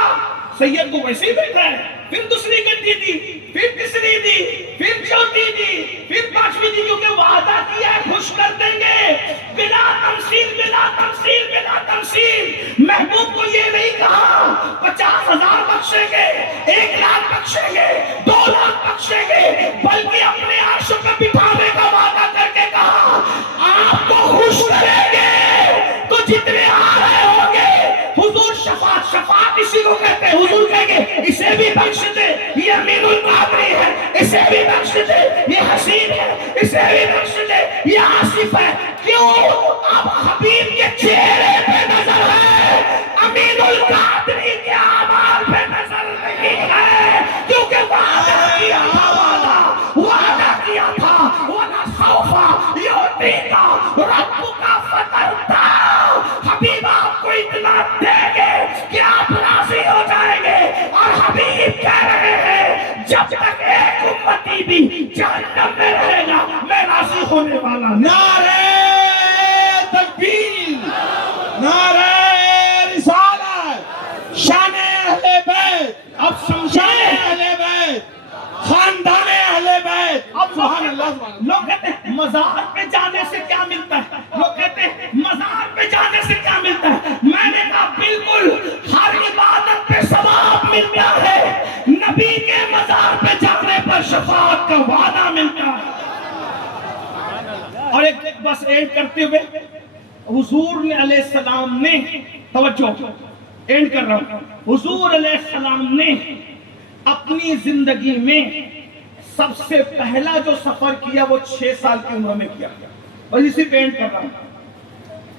سید کو ویسے ہی بیٹھا ہے. پھر دوسری گڈی دی، پھر تیسری دی، پھر چوتھی دی، پھر 5ویں دی، کیونکہ وعدہ کیا ہے خوش کر دیں گے بلا تمثیل بلا تمثیل بلا تمثیل. محبوب کو یہ نہیں کہا 50,000 بخشیں گے، 1,00,000 بخشیں گے، 2,00,000 بخشیں گے، بلکہ اپنے عرش پہ بٹھانے کا وعدہ کر کے کہا آپ کو خوش کریں گے تو جتنے آ رہے ہوں گے. حضور شفاعت، شفاعت اسی کو کہتے ہیں. حضور کہیں گے اسے بھی بخش دے، یہ امین القادری ہے، اسے بھی بخش دے، یہ حسین ہے، اسے بھی بخش دے، یہ آصف ہے. کیوں؟ اب حبیب کے چہرے پہ نظر ہے، امین القادری کے اعمال پہ نظر نہیں ہے. کیونکہ وعدہ کیا تھا، وعدہ کیا تھا وَلَسَوْفَ يُعْطِيكَ رَبُّكَ فَتَرْضَىٰ. حبیب آپ کو اتنا دیں گے کہ آپ راضی ہو جائیں گے. اور حبیب کہہ رہے ہیں جب تک ایک امتی بھی جہنم میں رہے گا میں راضی ہونے والا نہیں. نعرہ تکبیر، نعرہ رسالت، شان اہل بیت. اب سمجھائیں اہل بیت، خاندان اہل بیت. اب سبحان اللہ، لوگ کہتے ہیں مزار پہ جانے سے کیا ملتا ہے، لوگ کہتے ہیں مزار پہ جانے سے کیا ملتا ہے. میں نے کہا بالکل ہر عبادت پہ ثواب ملتا ہے، نبی کے مزار پہ جانے پر شفاعت کا وعدہ ملتا ہے. اور ایک بس اینڈ کرتے ہوئے حضور علیہ السلام نے، توجہ اینڈ کر رہا ہوں، حضور علیہ السلام نے اپنی زندگی میں سب سے پہلا جو سفر کیا وہ 6 سال کی عمر میں کیا. بس اسی پہ اینڈ کر رہا ہوں.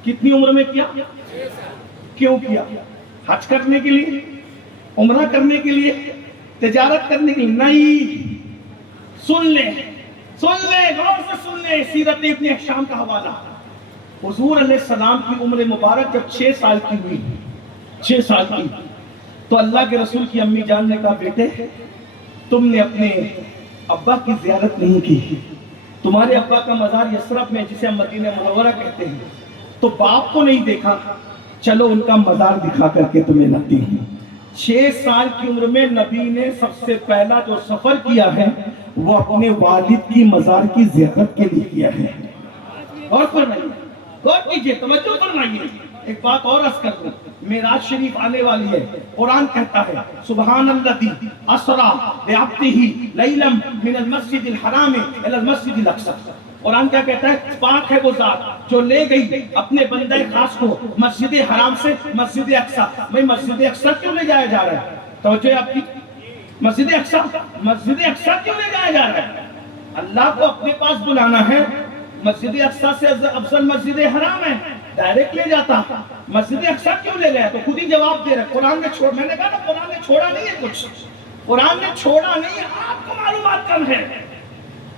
کتنی عمر میں کیا؟ کیوں کیا؟ حج کرنے کے لیے، عمرہ کرنے کے لیے، تجارت کرنے کے لیے نہیں. سن لیں سن لے، غور سے سن لے سیرت ابن ہشام کا حوالہ. حضور علیہ السلام کی عمر مبارک جب 6 سال کی ہوئی، 6 سال کی، تو اللہ کے رسول کی امی جان نے کہا بیٹے تم نے اپنے ابا کی زیارت نہیں کی، تمہارے ابا کا مزار یثرب میں جسے ہم مدینہ منورہ کہتے ہیں، تو باپ کو نہیں دیکھا، چلو ان کا مزار دکھا کر کے تمہیں لاتی ہوں. 6 سال کی عمر میں نبی نے سب سے پہلا جو سفر کیا ہے وہ اپنے والد کی مزار کی زیارت کے لیے کیا ہے. اور فرمائیے، غور کیجئے، توجہ فرمائیے. ایک بات اور عرض کر دوں، معراج شریف آنے والی ہے. قرآن کہتا ہے سبحان الذی اسری بعبدہ لیلا من المسجد الحرام الی المسجد الاقصی. قرآن کیا کہتا ہے؟ پاک ہے وہ ذات جو لے گئی اپنے بندہ خاص کو مسجد حرام سے مسجد اقصی. بھئی مسجد اقصی کیوں لے جایا جا رہا ہے؟ توجہ آپ کی، مسجد اقصی کیوں لے جایا جا رہا ہے؟ اللہ کو اپنے پاس بلانا ہے. مسجد اقصی سے افضل مسجد حرام ہے، ڈائریکٹ لے جاتا. مسجد اقصی کیوں لے گیا؟ تو خود ہی جواب دے رہے. قرآن نے چھوڑ، میں نے کہا نا قرآن نے چھوڑا نہیں ہے کچھ، قرآن نے چھوڑا نہیں ہے. آپ کو معلومات کم ہے،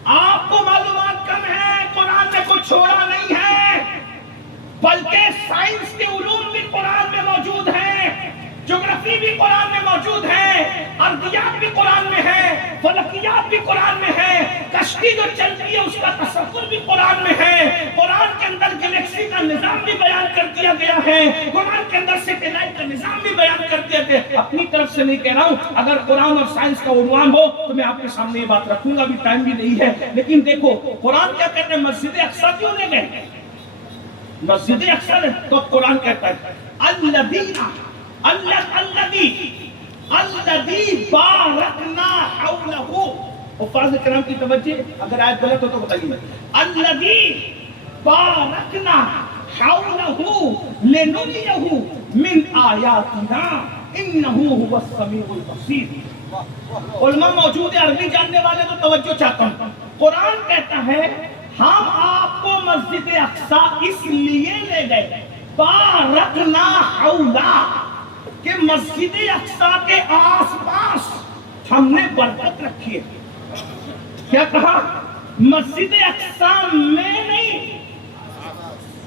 آپ کو معلومات کم ہے. قرآن نے کچھ چھوڑا نہیں ہے، بلکہ سائنس کے علوم بھی قرآن میں موجود ہیں، جغرافی بھی قرآن میں موجود ہے، ارضیات بھی قرآن میں ہے، فلکیات بھی قرآن میں ہے، کشتی جو چلتی ہے اس کا تصور بھی قرآن میں ہے. قرآن کے اندر گلیکسی کا نظام بھی بیان کر دیا گیا ہے، قرآن کے اندر سیٹلائٹ کا نظام بھی بیان کر دیا گیا. اپنی طرف سے نہیں کہہ رہا ہوں، اگر قرآن اور سائنس کا عنوان ہو تو میں آپ کے سامنے یہ بات رکھوں گا، بھی ٹائم بھی نہیں ہے. لیکن دیکھو قرآن کیا کہتے ہیں؟ مسجد اقصی کیوں لے گئے؟ مسجد اقصی نے تو قرآن کہتا ہے الذی بارکنا حولہ. حفاظ کرام کی توجہ، اگر آیت غلط ہو تو بتائیے. الذی بارکنا حولہ لنریہ من آیاتنا انہ هو السمیع البصیر. علماء موجود ہیں، عربی جاننے والے تو توجہ چاہتا ہوں. قرآن کہتا ہے ہم آپ کو مسجد اقصی اس لیے لے گئے بارکنا حولہ کہ مسجد اقصی کے آس پاس ہم نے برکت رکھی ہے. کیا کہا؟ مسجد اقصی میں نہیں،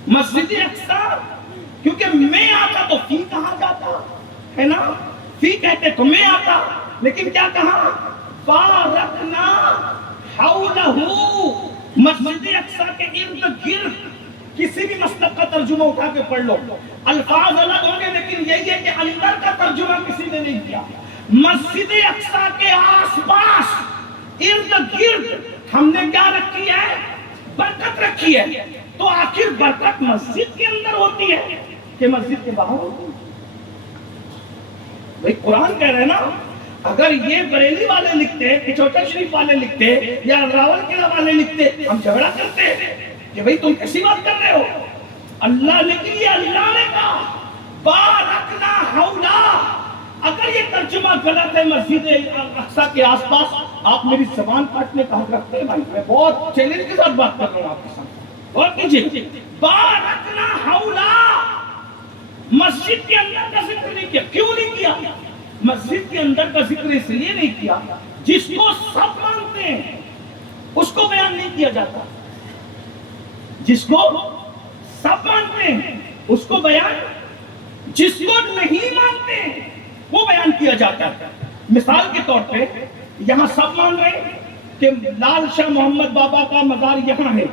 مسجد اقصی کیونکہ میں آتا تو فی کہا جاتا ہے نا، فی کہتے تو میں آتا، لیکن کیا کہا؟ بارکنا حولہ. مسجد اقصی کے ارد گرد کسی بھی مسلک کا ترجمہ اٹھا کے پڑھ لو، الفاظ الگ ہوں گے لیکن یہی ہے کہ اندر کا ترجمہ کسی نے نہیں کیا. مسجد اقصی کے آس پاس ارد گرد ہم نے کیا رکھی ہے؟ برکت رکھی ہے. تو آخر برکت مسجد کے اندر ہوتی ہے کہ مسجد کے باہر ہوتی ہے؟ بھئی قرآن کہہ رہے ہیں نا، اگر یہ بریلی والے لکھتے کہ چوٹا شریف والے لکھتے یا راول قلعہ والے لکھتے ہم جھگڑا کرتے کہ بھئی تم کیسی بات کر رہے ہو. اللہ لکھ لیا، اللہ نے کہا بارکنا حولہ. اگر یہ ترجمہ غلط ہے مسجد اقصی کے آس پاس، آپ میری زبان کاٹنے کا حق رکھتے ہیں بھائی، میں بہت چیلنج کے ساتھ بات کر رہا ہوں آپ کے سامنے. اور کیجئے بارکنا حولہ. مسجد کے اندر کا ذکر نہیں کیا. کیوں نہیں کیا؟ مسجد کے اندر کا ذکر اس لیے نہیں کیا، جس کو سب مانتے ہیں اس کو بیان نہیں کیا جاتا. جس کو سب مانتے ہیں اس کو بیان، جس کو نہیں مانتے ہیں وہ بیان کیا جاتا ہے. مثال کے طور پہ یہاں سب مان رہے ہیں کہ لال شاہ محمد بابا کا مزار یہاں ہے،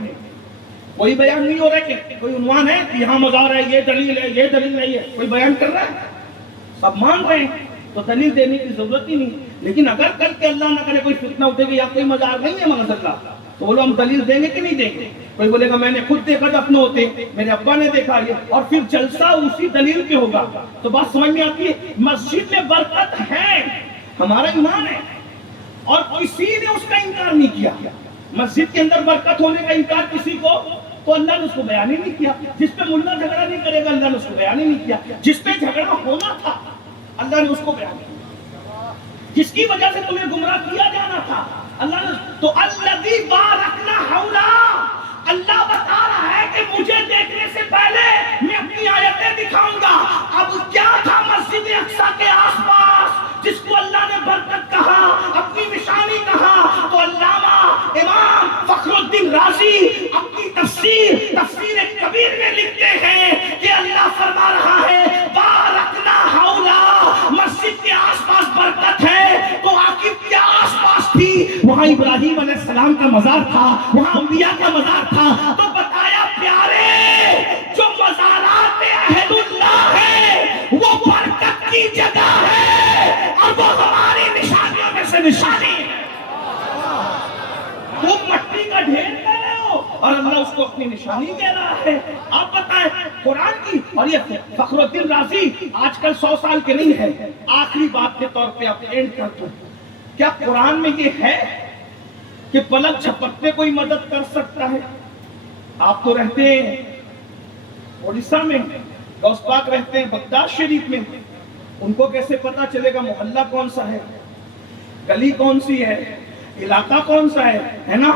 کوئی بیان نہیں ہو رہا کہ کوئی عنوان ہے کہ یہاں مزار ہے، یہ دلیل ہے، یہ دلیل نہیں ہے، کوئی بیان کر رہا ہے؟ سب مان رہے ہیں تو دلیل دینے کی ضرورت ہی نہیں. لیکن اگر کل کے اللہ نہ کرے کوئی فتنہ اٹھے گا یا کوئی مزار نہیں ہے معاذ اللہ، تو بولو ہم دلیل دیں گے کہ نہیں دیں گے؟ کوئی بولے گا میں نے خود دیکھا دفن ہوتے، میرے ابا نے دیکھا یہ، اور پھر جلسہ اسی دلیل پہ ہوگا. تو بات سمجھ میں آتی ہے. مسجد میں برکت ہے، ہمارا ایمان ہے، اور کسی نے اس کا انکار نہیں کیا. مسجد کے اندر برکت ہونے کا انکار کسی کو، تو اللہ نے اس کو بیان ہی نہیں کیا. جس پہ ملا جھگڑا نہیں کرے گا اللہ نے اس کو بیان ہی نہیں کیا. جس پہ جھگڑا ہونا تھا اللہ نے اس کو بیان کیا. جس کی وجہ سے تمہیں گمراہ کیا جانا تھا اللہ نے. تو الذی بارکنا حولہ، اللہ بتا رہا ہے کہ مجھے دیکھنے سے پہلے میں اپنی آیتیں دکھاؤں گا. اب کیا تھا مسجد اقصی کے آس پاس جس کو اللہ نے برکت کہا، اپنی نشانی کہا؟ تو علامہ امام وہاں ابراہیم علیہ السلام کا مزار تھا، وہاں انبیاء کا مزار تھا، تو بتایا پیارے جو مزارات اہل اللہ ہے وہ برکت کی جگہ ہے اور وہ ہماری نشانیوں میں سے نشانی ہے۔ تم مٹی کا ڈھیر کر رہے ہو اور اللہ اس کو اپنی نشانی کہہ رہا ہے۔ آپ بتائیں قرآن کی، اور یہ فخر الدین رازی آج کل 100 سال کے نہیں ہے، آخری بات کے طور پہ آپ اینڈ کر دوں، کیا قرآن میں یہ ہے کہ پلک جھپکتے کوئی مدد کر سکتا ہے؟ آپ تو رہتے ہیں اڑیسہ میں، غوث پاک رہتے ہیں بغداد شریف میں، ان کو کیسے پتا چلے گا محلہ کون سا ہے، گلی کون سی ہے، علاقہ کون سا ہے نا؟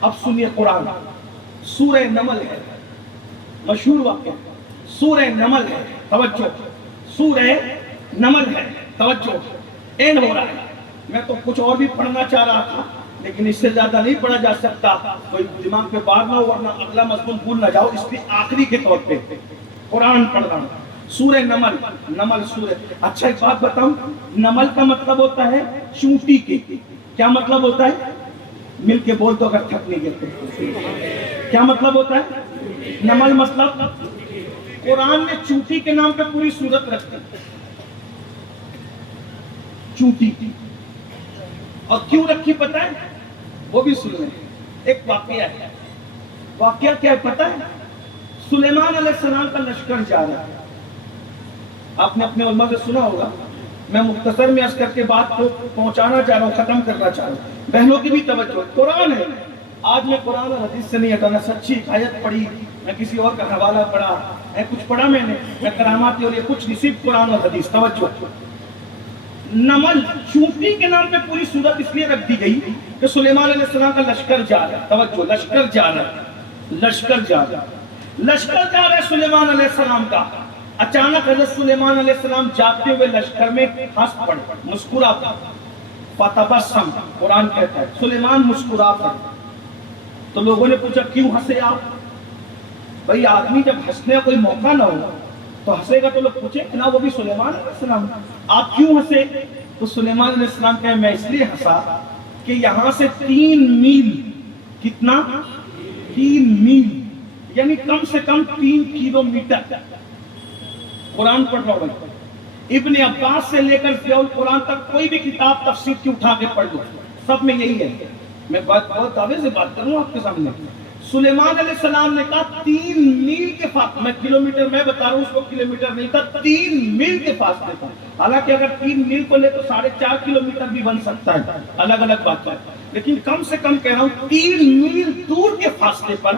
اب سنیے قرآن، سورہ نمل ہے، مشہور واقعہ، سورہ نمل ہے، توجہ، سورہ نمل ہے، توجہ، اینڈ ہو رہا ہے۔ میں تو کچھ اور بھی پڑھنا چاہ رہا تھا لیکن اس سے زیادہ نہیں پڑھا جا سکتا، کوئی دماغ پہ بار نہ ہو ورنہ اگلا مضمون بھول نہ جاؤ، اس لیے آخری کے طور پہ قرآن پڑھ رہا ہوں۔ سورہ نمل، نمل سورہ، اچھا ایک بات بتاؤں، نمل کا مطلب ہوتا ہے چونٹی کی، کیا مطلب ہوتا ہے؟ مل کے بول تو اگر تھک نہیں گئے، کیا مطلب ہوتا ہے نمل؟ مطلب قرآن میں چونٹی کے نام پہ پوری سورت رکھتی ہے، چونٹی، اور کیوں رکھی پتہ ہے؟ وہ بھی سن لیں، ایک واقعہ ہے، واقعہ کیا ہے پتہ ہے؟ سلیمان علیہ السلام کا لشکر جا رہا ہے، آپ نے اپنے علماء سے سنا ہوگا، میں مختصر میں عرض کر کے بات کو پہنچانا چاہ رہا ہوں، ختم کرنا چاہ رہا ہوں، بہنوں کی بھی توجہ، قرآن ہے، آج میں قرآن اور حدیث سے نہیں ہٹانا، سچی آیت پڑھی، میں کسی اور کا حوالہ پڑھا، کچھ پڑھا میں کراماتی اور یہ کچھ نصیب قرآن اور حدیث، توجہ۔ نمل چونٹی کے نام پہ پوری صورت اس لیے رکھ دی گئی کہ سلیمان علیہ السلام کا لشکر جا رہا ہے، توجہ، لشکر جا رہا ہے، لشکر جا رہا ہے، لشکر جا رہا ہے سلیمان علیہ السلام کا۔ اچانک حضرت سلیمان علیہ السلام جاتے ہوئے لشکر میں ہنس پڑے، مسکرا پڑے، فتبسم، قرآن کہتا ہے سلیمان مسکرا پڑے۔ تو لوگوں نے پوچھا کیوں ہنسے آپ؟ بھئی آدمی جب ہنسنے کا کوئی موقع نہ ہو تو ہنسے گا، تو لوگ پوچھے کہ نا وہ بھی سلیمان علیہ السلام، آپ کیوں ہنسے؟ تو سلیمان علیہ السلام کہے میں اس لیے ہنسا کہ یہاں سے 3 میل، کتنا؟ 3 میل، یعنی کم سے کم 3 کلومیٹر، قرآن پڑھ رہا ہوں، ابن عباس سے لے کر ضیاء القرآن تک کوئی بھی کتاب تفسیر کی اٹھا کے پڑھ لو، سب میں یہی ہے۔ میں بہت دعوے سے بات کروں آپ کے سامنے، سلیمان علیہ السلام نے کہا 3 میل کے فاصلے، میں کلومیٹر میں بتا رہا ہوں، اس کو کلومیٹر نہیں تھا، 3 میل کے فاصلے تھا، حالانکہ اگر 3 میل کو لے تو 4.5 کلومیٹر بھی بن سکتا ہے، الگ الگ بات ہے، لیکن کم سے کم کہہ رہا ہوں 3 میل دور کے فاصلے پر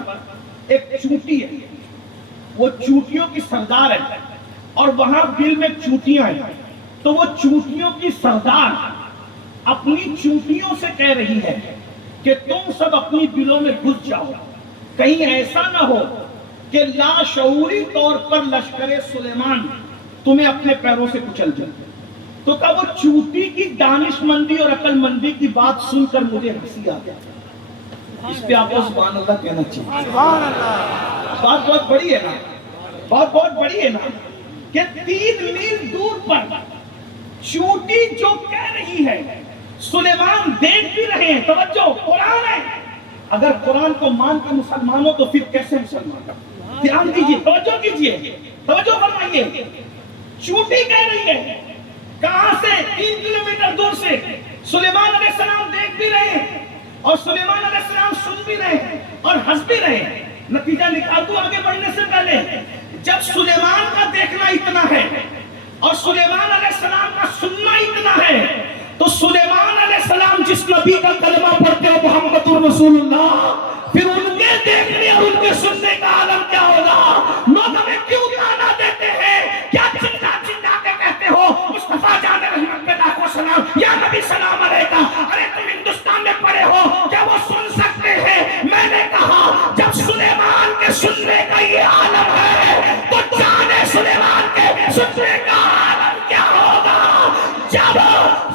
ایک چونٹی ہے، وہ چونٹیوں کی سردار ہے، اور وہاں دل میں چونٹیاں ہیں، تو وہ چونٹیوں کی سردار اپنی چونٹیوں سے کہہ رہی ہے کہ تم سب اپنی دلوں میں گھس جاؤ، کہیں ایسا نہ ہو کہ لاشعوری طور پر لشکر سلیمان تمہیں اپنے پیروں سے کچل جائے۔ تو کہا وہ چونٹی کی دانش مندی اور عقل مندی کی بات سن کر مجھے ہنسی آ گیا، اس پہ آپ کو سبحان اللہ کہنا چاہیے، سبحان اللہ، بات بہت بڑی ہے نا، بات بہت بڑی ہے نا، کہ 3 میل دور پر چونٹی جو کہہ رہی ہے، سلیمان دیکھ بھی رہے ہیں، توجہ، قرآن ہے، اگر قرآن کو مان کے مسلمان ہو تو پھر کیسے مسلمان؟ دھیان دیجیے، توجہ کیجیے، توجہ فرمائیے، چونٹی کہہ رہی ہے، کہاں سے؟ 3 کلومیٹر دور سے، سلیمان علیہ السلام دیکھ بھی رہے ہیں اور سلیمان علیہ السلام سن بھی رہے ہیں اور ہنس بھی رہے ہیں۔ نتیجہ نکال دوں آگے بڑھنے سے پہلے، جب سلیمان کا دیکھنا اتنا ہے اور سلیمان علیہ السلام کا سننا اتنا ہے، تو سلیمان علیہ السلام جس نبی کا کلمہ پڑھتے ہو محمد رسول اللہ، پھر ان کے دیکھنے اور ان کے سننے کا عالم کیا ہوگا؟ لوگ ہمیں کیوں تانا دیتے ہیں؟ کیا چندا چندا کے کہتے ہو مصطفیٰ جان رحمت پہ لاکھوں سلام، یا نبی سلام علیکہ، ارے تم ہندوستان میں پڑے ہو، کیا وہ سن سکتے ہیں؟ میں نے کہا جب سلیمان کے سننے کا یہ عالم ہے تو جانے سلیمان کے سننے کا عالم کیا ہوگا؟ جب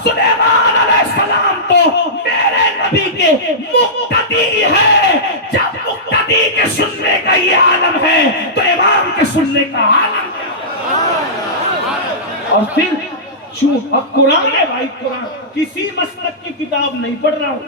سلیمان علیہ السلام تو میرے نبی کے مقتدی ہے، جب مقتدی کے سننے کا یہ عالم ہے تو امام کے سننے کا عالم ہے۔ اور پھر اب قرآن ہے بھائی، قرآن، کسی مسلک کی کتاب نہیں پڑھ رہا ہوں،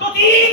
3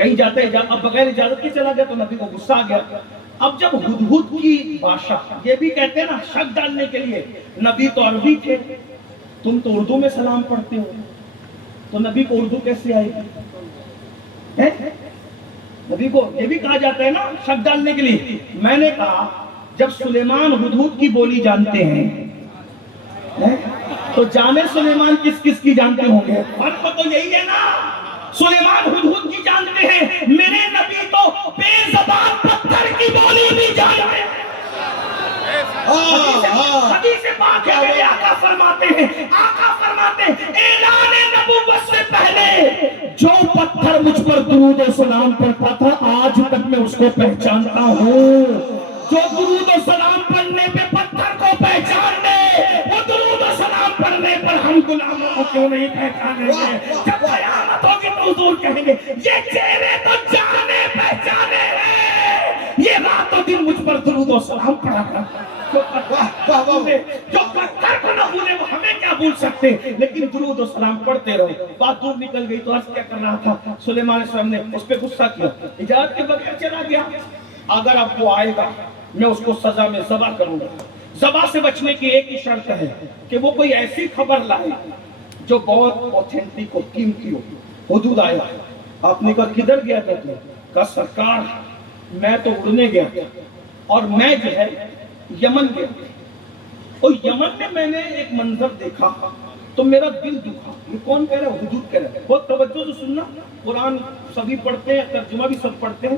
کہیں جاتے اب بغیر اجازت کے چلا گیا تو نبی کو غصہ آ گیا. اب جب ہدہد کی بادشاہ، یہ بھی کہتے ہیں نا شک ڈالنے کے لیے، نبی تو عربی تھے، تم تو اردو میں سلام پڑھتے ہو، تو نبی کو اردو کیسے آئے گی؟ نبی کو یہ بھی کہا جاتا ہے نا شک ڈالنے کے لیے. میں نے کہا جب سلیمان ہدہد کی بولی جانتے ہیں تو جانے سلیمان کس کس کی جانتے ہوں گے؟ فرق تو یہی ہے نا، سلیمان ہدہد کی جانتے ہیں، میرے نبی تو بے زبان پتھر کی بولی بھی جانتے ہیں. حدیث پاک ہے، میرے آقا فرماتے ہیں اعلان نبوت سے پہلے جو پتھر مجھ پر درود و سلام پڑھتا تھا آج تک میں اس کو پہچانتا ہوں. جو درود و سلام پڑھنے پہ پتھر کو پہچان لے، وہ درود و سلام پڑھنے پر ہم غلاموں کو کیوں نہیں پہچانیں گے؟ جب قیامت ہوگی تو حضور کہیں گے یہ چہرے تو جانے پہچانے ہیں، یہ رات و دن مجھ پر درود و سلام پڑھا کرتا. جو پتھر کو نہ بھولے وہ ہمیں کیا بھول سکتے، لیکن درود و سلام پڑھتے رہو. بات دور نکل گئی تو عرض کیا کر رہا تھا، سلیمان علیہ السلام نے اس پہ غصہ کیا، اجازت کے بغیر چلا گیا. اگر اب وہ آئے گا میں اس کو سزا میں ذبح کروں گا. ذبح سے بچنے کی ایک ہی شرط ہے کہ وہ کوئی ایسی خبر لائے جو بہت اوتھینٹک ہو، قیمتی ہو. حدود آیا، آپ نے کہا کدھر گیا تھا؟ کہا سرکار میں تو اڑنے گیا اور میں جو ہے یمن گیا، اور یمن میں میں نے ایک منظر دیکھا تو میرا دل دکھا. یہ کون کہہ رہا ہے؟ حدود کہہ رہا ہے. بہت توجہ سے سننا، قرآن سبھی پڑھتے ہیں، ترجمہ بھی سب پڑھتے ہیں،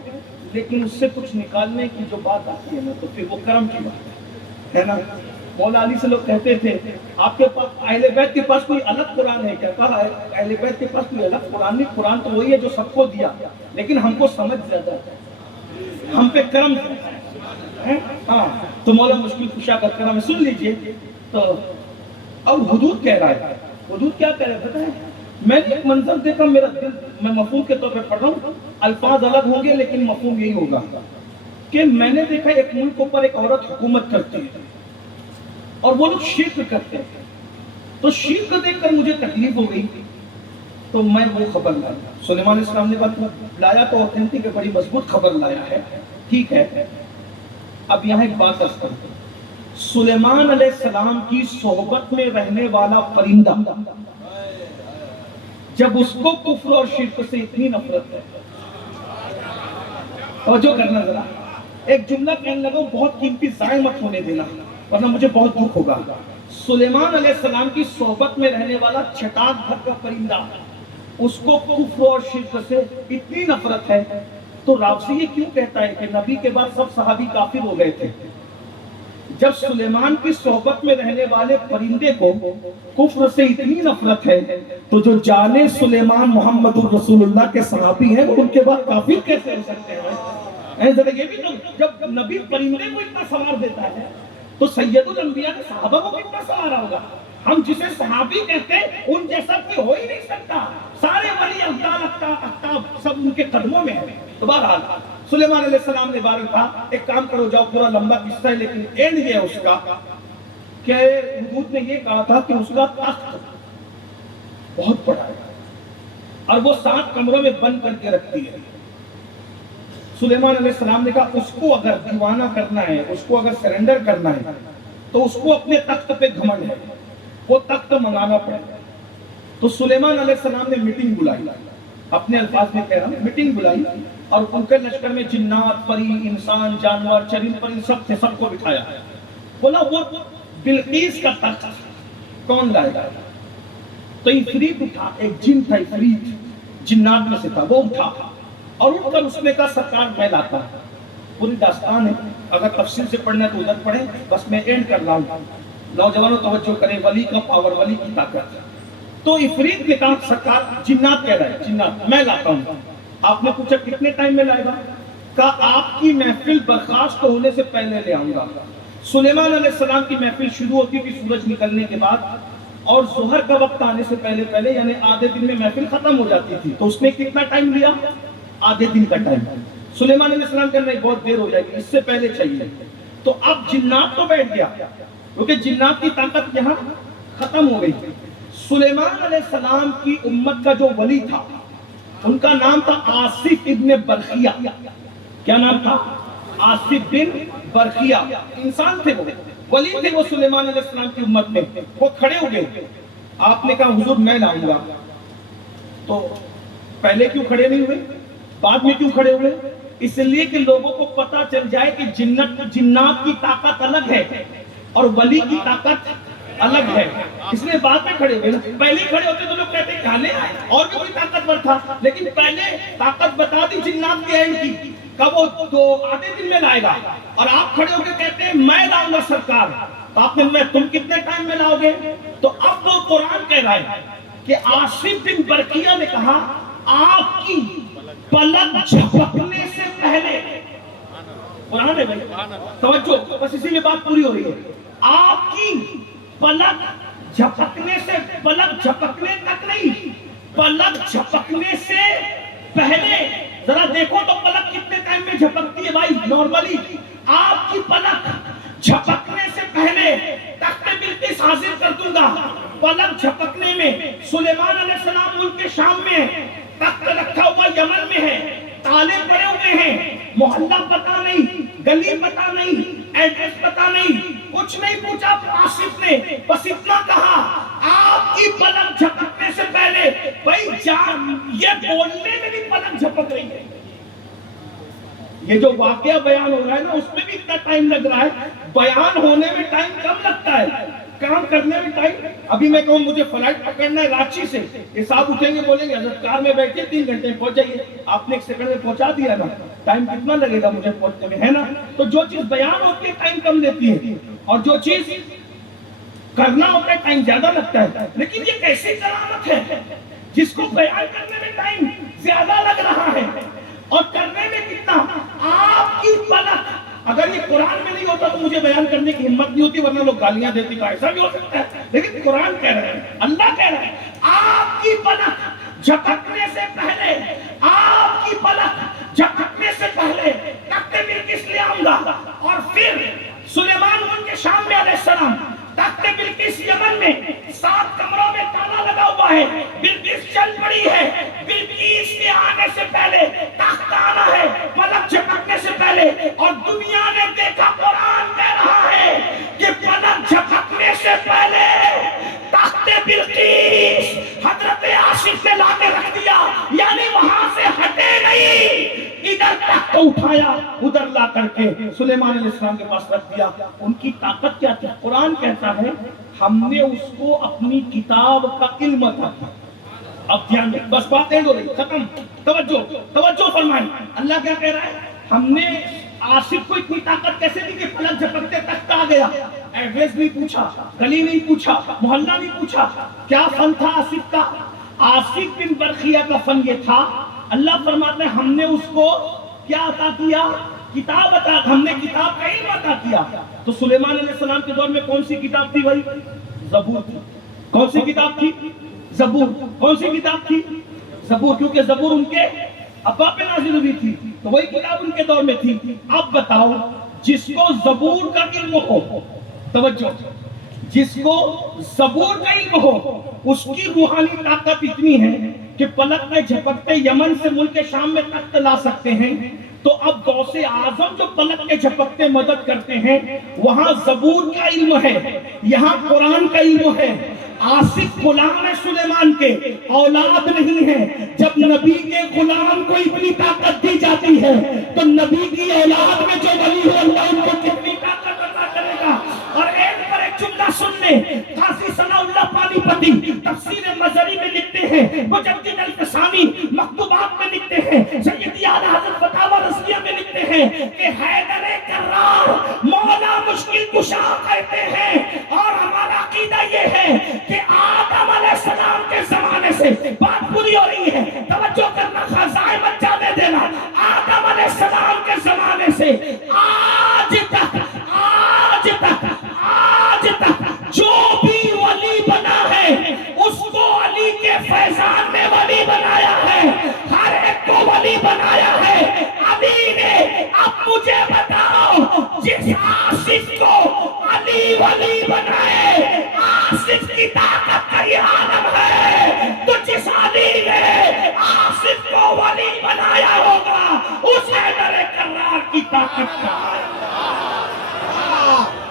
لیکن اس سے کچھ نکالنے کی جو بات آتی ہے نا تو پھر وہ کرم کی بات ہے نا. مولا علی سے لوگ کہتے تھے آپ کے پاس اہل بیت کے پاس کوئی الگ قرآن ہے کیا؟ کہا اہل بیت کے پاس کوئی الگ قرآن نہیں، قرآن تو وہی ہے جو سب کو دیا، لیکن ہم کو سمجھ زیادہ ہے، ہم پہ کرم ہے. ہاں تو مولا مشکل کشا کا کرم ہے. سن لیجئے. تو اب حدود کہہ رہا ہے، حدود کیا کہہ رہا ہے بتائیں؟ میں نے ایک منظر دیکھا، میرا دل، میں مفہوم کے طور پہ پڑھ رہا ہوں، الفاظ الگ ہوں گے لیکن مفہوم یہی ہوگا کہ میں نے دیکھا ایک ملک پر ایک عورت حکومت کرتی ہے اور وہ لوگ شرک کرتے ہیں. تو شرک دیکھ کر مجھے تکلیف ہو گئی تو میں وہ خبر لایا. سلیمان علیہ السلام نے بات لایا تو اوتھینٹک بڑی مضبوط خبر لایا ہے، ٹھیک ہے. اب یہاں ایک بات عرض کرتا ہوں، سلیمان علیہ السلام کی صحبت میں رہنے والا پرندہ جب اس کو کفر اور شرک سے اتنی نفرت ہے، توجہ کرنا ذرا، ایک جملہ کہنے لگا بہت قیمتی ضائع مت ہونے دینا ورنہ مجھے بہت دکھ ہوگا. سلیمان علیہ السلام کی صحبت میں رہنے والا چھٹاک بھر کا پرندہ اس کو کفر اور شرک سے اتنی نفرت ہے تو راوسی یہ کیوں کہتا ہے کہ نبی کے بعد سب صحابی کافر ہو گئے تھے؟ جب سلیمان کی صحبت میں رہنے والے پرندے کو کفر سے اتنی نفرت ہے تو جو جانے سلیمان محمد الرسول اللہ کے صحابی ہیں ان کے بعد کافر کیسے ہو سکتے ہیں؟ ذرا یہ بھی تو، جب نبی پرندے کو اتنا سوار دیتا ہے تو سید الانبیاء کے صحابہ کو کتنا سوارا ہوگا؟ ہم جسے صحابی کہتے ہیں ان جیسا کوئی ہو ہی نہیں سکتا. سارے ولی افضال اقطاب سب ان کے قدموں میں ہیں. تو بہرحال سلیمان علیہ السلام نے بارے کہا ایک کام کرو جاؤ، پورا لمبا قصہ ہے لیکن اینڈ یہ ہے اس کا کہ حدود نے یہ کہا تھا کہ اس کا تخت بہت بڑا ہے اور وہ 7 کمروں میں بند کر کے رکھتی ہے. سلیمان علیہ السلام نے کہا اس کو اگر دیوانہ کرنا ہے، اس کو اگر سرنڈر کرنا ہے تو اس کو اپنے تخت پہ گھمنڈ ہے، وہ تخت منگانا پڑے. تو سلیمان علیہ السلام نے میٹنگ بلائی، اپنے الفاظ میں کہہ رہا ہوں، میٹنگ بلائی اور ان کے لشکر میں جنات، پری، انسان، جانور، چرند پرند سب تھے، سب کو بٹھایا. بولا وہ بلقیس کا تخت کون لائے گا؟ تو عفریت اٹھا، ایک جن تھا عفریت، جنات میں سے تھا، وہ اٹھا اور اٹھ کر اس نے کہا سرکار میں لاتا ہوں. پوری داستان ہے، اگر تفصیل سے پڑھنا ہے تو ادھر پڑھیں، بس میں اینڈ کر رہا ہوں. نوجوانوں توجہ کریں، ولی کا پاور، ولی کی طاقت. تو عفریت نے کہا سرکار، جنات کہہ رہا ہے، جنات میں لاتا ہوں. آپ نے پوچھا کتنے ٹائم میں لائے گا؟ کہا آپ کی محفل برخاست ہونے سے پہلے لے آؤں گا. سلیمان علیہ السلام کی محفل شروع ہوتی تھی سورج نکلنے کے بعد اور ظہر کا وقت آنے سے پہلے پہلے یعنی آدھے دن میں محفل ختم ہو جاتی تھی. تو اس نے کتنا ٹائم لیا؟ آدھے دن کا ٹائم. سلیمان علیہ السلام کہنا بہت دیر ہو جائے گی، اس سے پہلے چاہیے. تو اب جنات تو بیٹھ گیا کیونکہ جنات کی طاقت یہاں ختم ہو گئی. سلیمان علیہ السلام کی امت کا جو ولی تھا ان کا نام تھا آصف ابن برخیہ. کیا نام تھا؟ آصف بن برخیہ. انسان تھے وہ، ولی تھے وہ سلیمان علیہ السلام کی امت میں. وہ کھڑے ہو گئے. آپ نے کہا حضور میں لاؤں گا. تو پہلے کیوں کھڑے نہیں ہوئے؟ بعد میں کیوں کھڑے ہوئے؟ اس لیے کہ لوگوں کو پتا چل جائے کہ جنات کی طاقت الگ ہے اور ولی کی طاقت الگ ہے. اس لیے بعد میں کھڑے ہوئے. پہلے کھڑے ہوتے تو لوگ کہتے کھانے اور بھی کوئی طاقتور تھا، لیکن پہلے طاقت بتا دی جنات کے اینڈ کی، کب وہ تو آدھے دن میں لائے گا. اور آپ کھڑے ہو کے کہتے ہیں میں لاؤں گا سرکار. تو آپ نے میں تم کتنے ٹائم میں لاؤ گے؟ تو اب وہ قرآن کہہ رہا ہے کہ آصف بن برقیہ نے کہا آپ کی پلک جھپکنے سے پہلے. قرآن ہے بھائی، توجہ، بس اسی میں بات پوری ہو رہی ہے. آپ کی پلک جھپکنے سے، پلک جھپکنے تک نہیں، پلک جھپکنے سے پہلے. ذرا دیکھو تو پلک کتنے ٹائم میں جھپکتی ہے بھائی نارملی. آپ کی پلک جھپکنے سے پہلے تخت بلقیس حاضر کر دوں گا. پلک جھپکنے میں سلیمان علیہ السلام ملک کے شام میں، تخت رکھا ہوا یمن میں ہے، تالے پڑے ہوئے ہیں، محلہ پتہ نہیں، گلی پتہ نہیں، ایڈریس پتہ نہیں، کچھ نہیں پوچھا آصف نے. بس اتنا کہا آپ کی پلک جھپکنے سے پہلے. بھائی جان یہ بولنے میں بھی پلک جھپک رہی ہے. یہ جو واقعہ بیان ہو رہا ہے نا اس میں بھی اتنا ٹائم لگ رہا ہے. بیان ہونے میں ٹائم کم لگتا ہے، کام کرنے میں ٹائم. ابھی میں کہوں مجھے فلائٹ پکڑنا ہے رانچی سے، یہ صاحب اٹھیں گے بولیں گے حضرت کار میں بیٹھے 3 گھنٹے میں پہنچ جائیے. آپ نے 1 سیکنڈ میں پہنچا دیا نا، ٹائم کتنا لگے گا مجھے پہنچنے میں، ہے نا؟ تو جو چیز بیان ہوتی ہے ٹائم کم لیتی ہے، اور جو چیز کرنا ہوتا ہے ٹائم زیادہ لگتا ہے. لیکن یہ کیسی کرامت ہے جس کو بیان کرنے میں ٹائم زیادہ لگ رہا ہے اور کرنے میں کتنا. آپ کی پلک، اگر یہ قرآن میں نہیں ہوتا تو مجھے بیان کرنے کی ہمت نہیں ہوتی، ورنہ لوگ گالیاں دیتے کہ ایسا بھی ہو سکتا ہے. لیکن قرآن کہہ رہے ہیں، اللہ کہہ رہے ہیں آپ کی پلک جھپکنے سے پہلے، آپ کی پلک جھپکنے سے پہلے تخت بلقیس لے آؤں گا. اور پھر سلیمان ملک کے شام میں علیہ السلام، تخت بلقیس یمن میں 7 کمروں میں تالا لگا ہوا ہے. بلقیس چل پڑی ہے. بلقیس کے آنے سے پہلے تخت آنا ہے، پلک جھپکنے سے پہلے. اور دنیا نے دیکھا، قرآن کہہ رہا ہے کہ پلک جھپکنے سے پہلے تخت بلقیس حضرت آصف نے لا کے رکھ دیا. یعنی وہاں سے ہٹے نہیں، ادھر تک اٹھایا، ادھر لا کر کے سلیمان علیہ السلام کے پاس رکھ دیا. ان کی طاقت کیا تھی؟ قرآن کہتا ہے ہم نے اس کو اپنی کتاب کا علم عطا کیا. اب دھیان دیں، بس بات اینڈ ہو رہی، ختم. توجہ فرمائیں. اللہ کیا کہہ رہا ہے؟ ہم نے آصف کو اتنی طاقت کیسے دی کہ پلک جھپکتے تک آ گیا. ایڈریس نہیں پوچھا، گلی نہیں پوچھا، محلہ نہیں پوچھا. کیا فن تھا آصف کا؟ آصف بن برخیہ کا فن یہ تھا، اللہ فرماتے ہیں ہم نے اس کو کیا عطا کیا؟ کتاب عطا. ہم نے کتاب کا علم عطا کیا. تو سلیمان علیہ السلام کے دور میں کون سی کتاب تھی بھائی؟ زبور تھی. کون سی کتاب تھی؟ زبور. کون سی کتاب تھی؟ زبور. کیونکہ زبور ان کے ابا پہ نازل ہوئی تھی، تو وہی کتاب ان کے دور میں تھی. اب بتاؤ، جس کو زبور کا علم ہو، توجہ، جس کو زبور کا علم ہو، اس کی روحانی طاقت اتنی ہے کہ پلک میں جھپکتے یمن سے ملک شام میں تخت لا سکتے ہیں. تو اب غوث اعظم جو پلک کے جھپکتے مدد کرتے ہیں، وہاں زبور کا علم ہے، یہاں قرآن کا علم ہے. آصف غلام سلیمان کے اولاد نہیں ہے. جب نبی کے غلام کو اتنی طاقت دی جاتی ہے تو نبی کی اولاد میں جو ولی ہو اللہ ان کو کتنی طاقت عطا کرے گا. اور ایک پر ایک جملہ سن لیں، قاضی ثناء اللہ پانی پتی تفسیر مظہری میں لکھتے ہیں، مجدد الفسانی مکتوبات میں لکھتے ہیں، سیدی اعلی حضرت فتاوی رضویہ میں لکھتے ہیں کہ حیدر کرار مولا مشکل کشا کہتے ہیں. اور ہمارا عقیدہ یہ ہے کہ آدم علیہ السلام کے زمانے سے بات پوری ہو رہی ہے، توجہ کرنا، خزائن مت جانے دینا. آدم علیہ السلام کے زمانے سے آج تک جو بھی ولی بنا ہے اس کو علی کے فیضان میں ولی بنایا ہے، ہر ایک کو ولی بنایا ہے علی نے. اب مجھے بتاؤ، جس آصف کو علی ولی بنائے، آصف کی طاقت کا.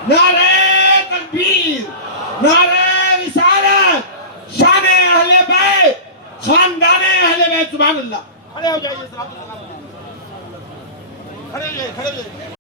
نعرہ تکبیر، نعرہ رسالت، شان اہل بیت، خاندان اہل بیت. سبحان اللہ. کھڑے ہو جائیے، کھڑے ہو جائیے.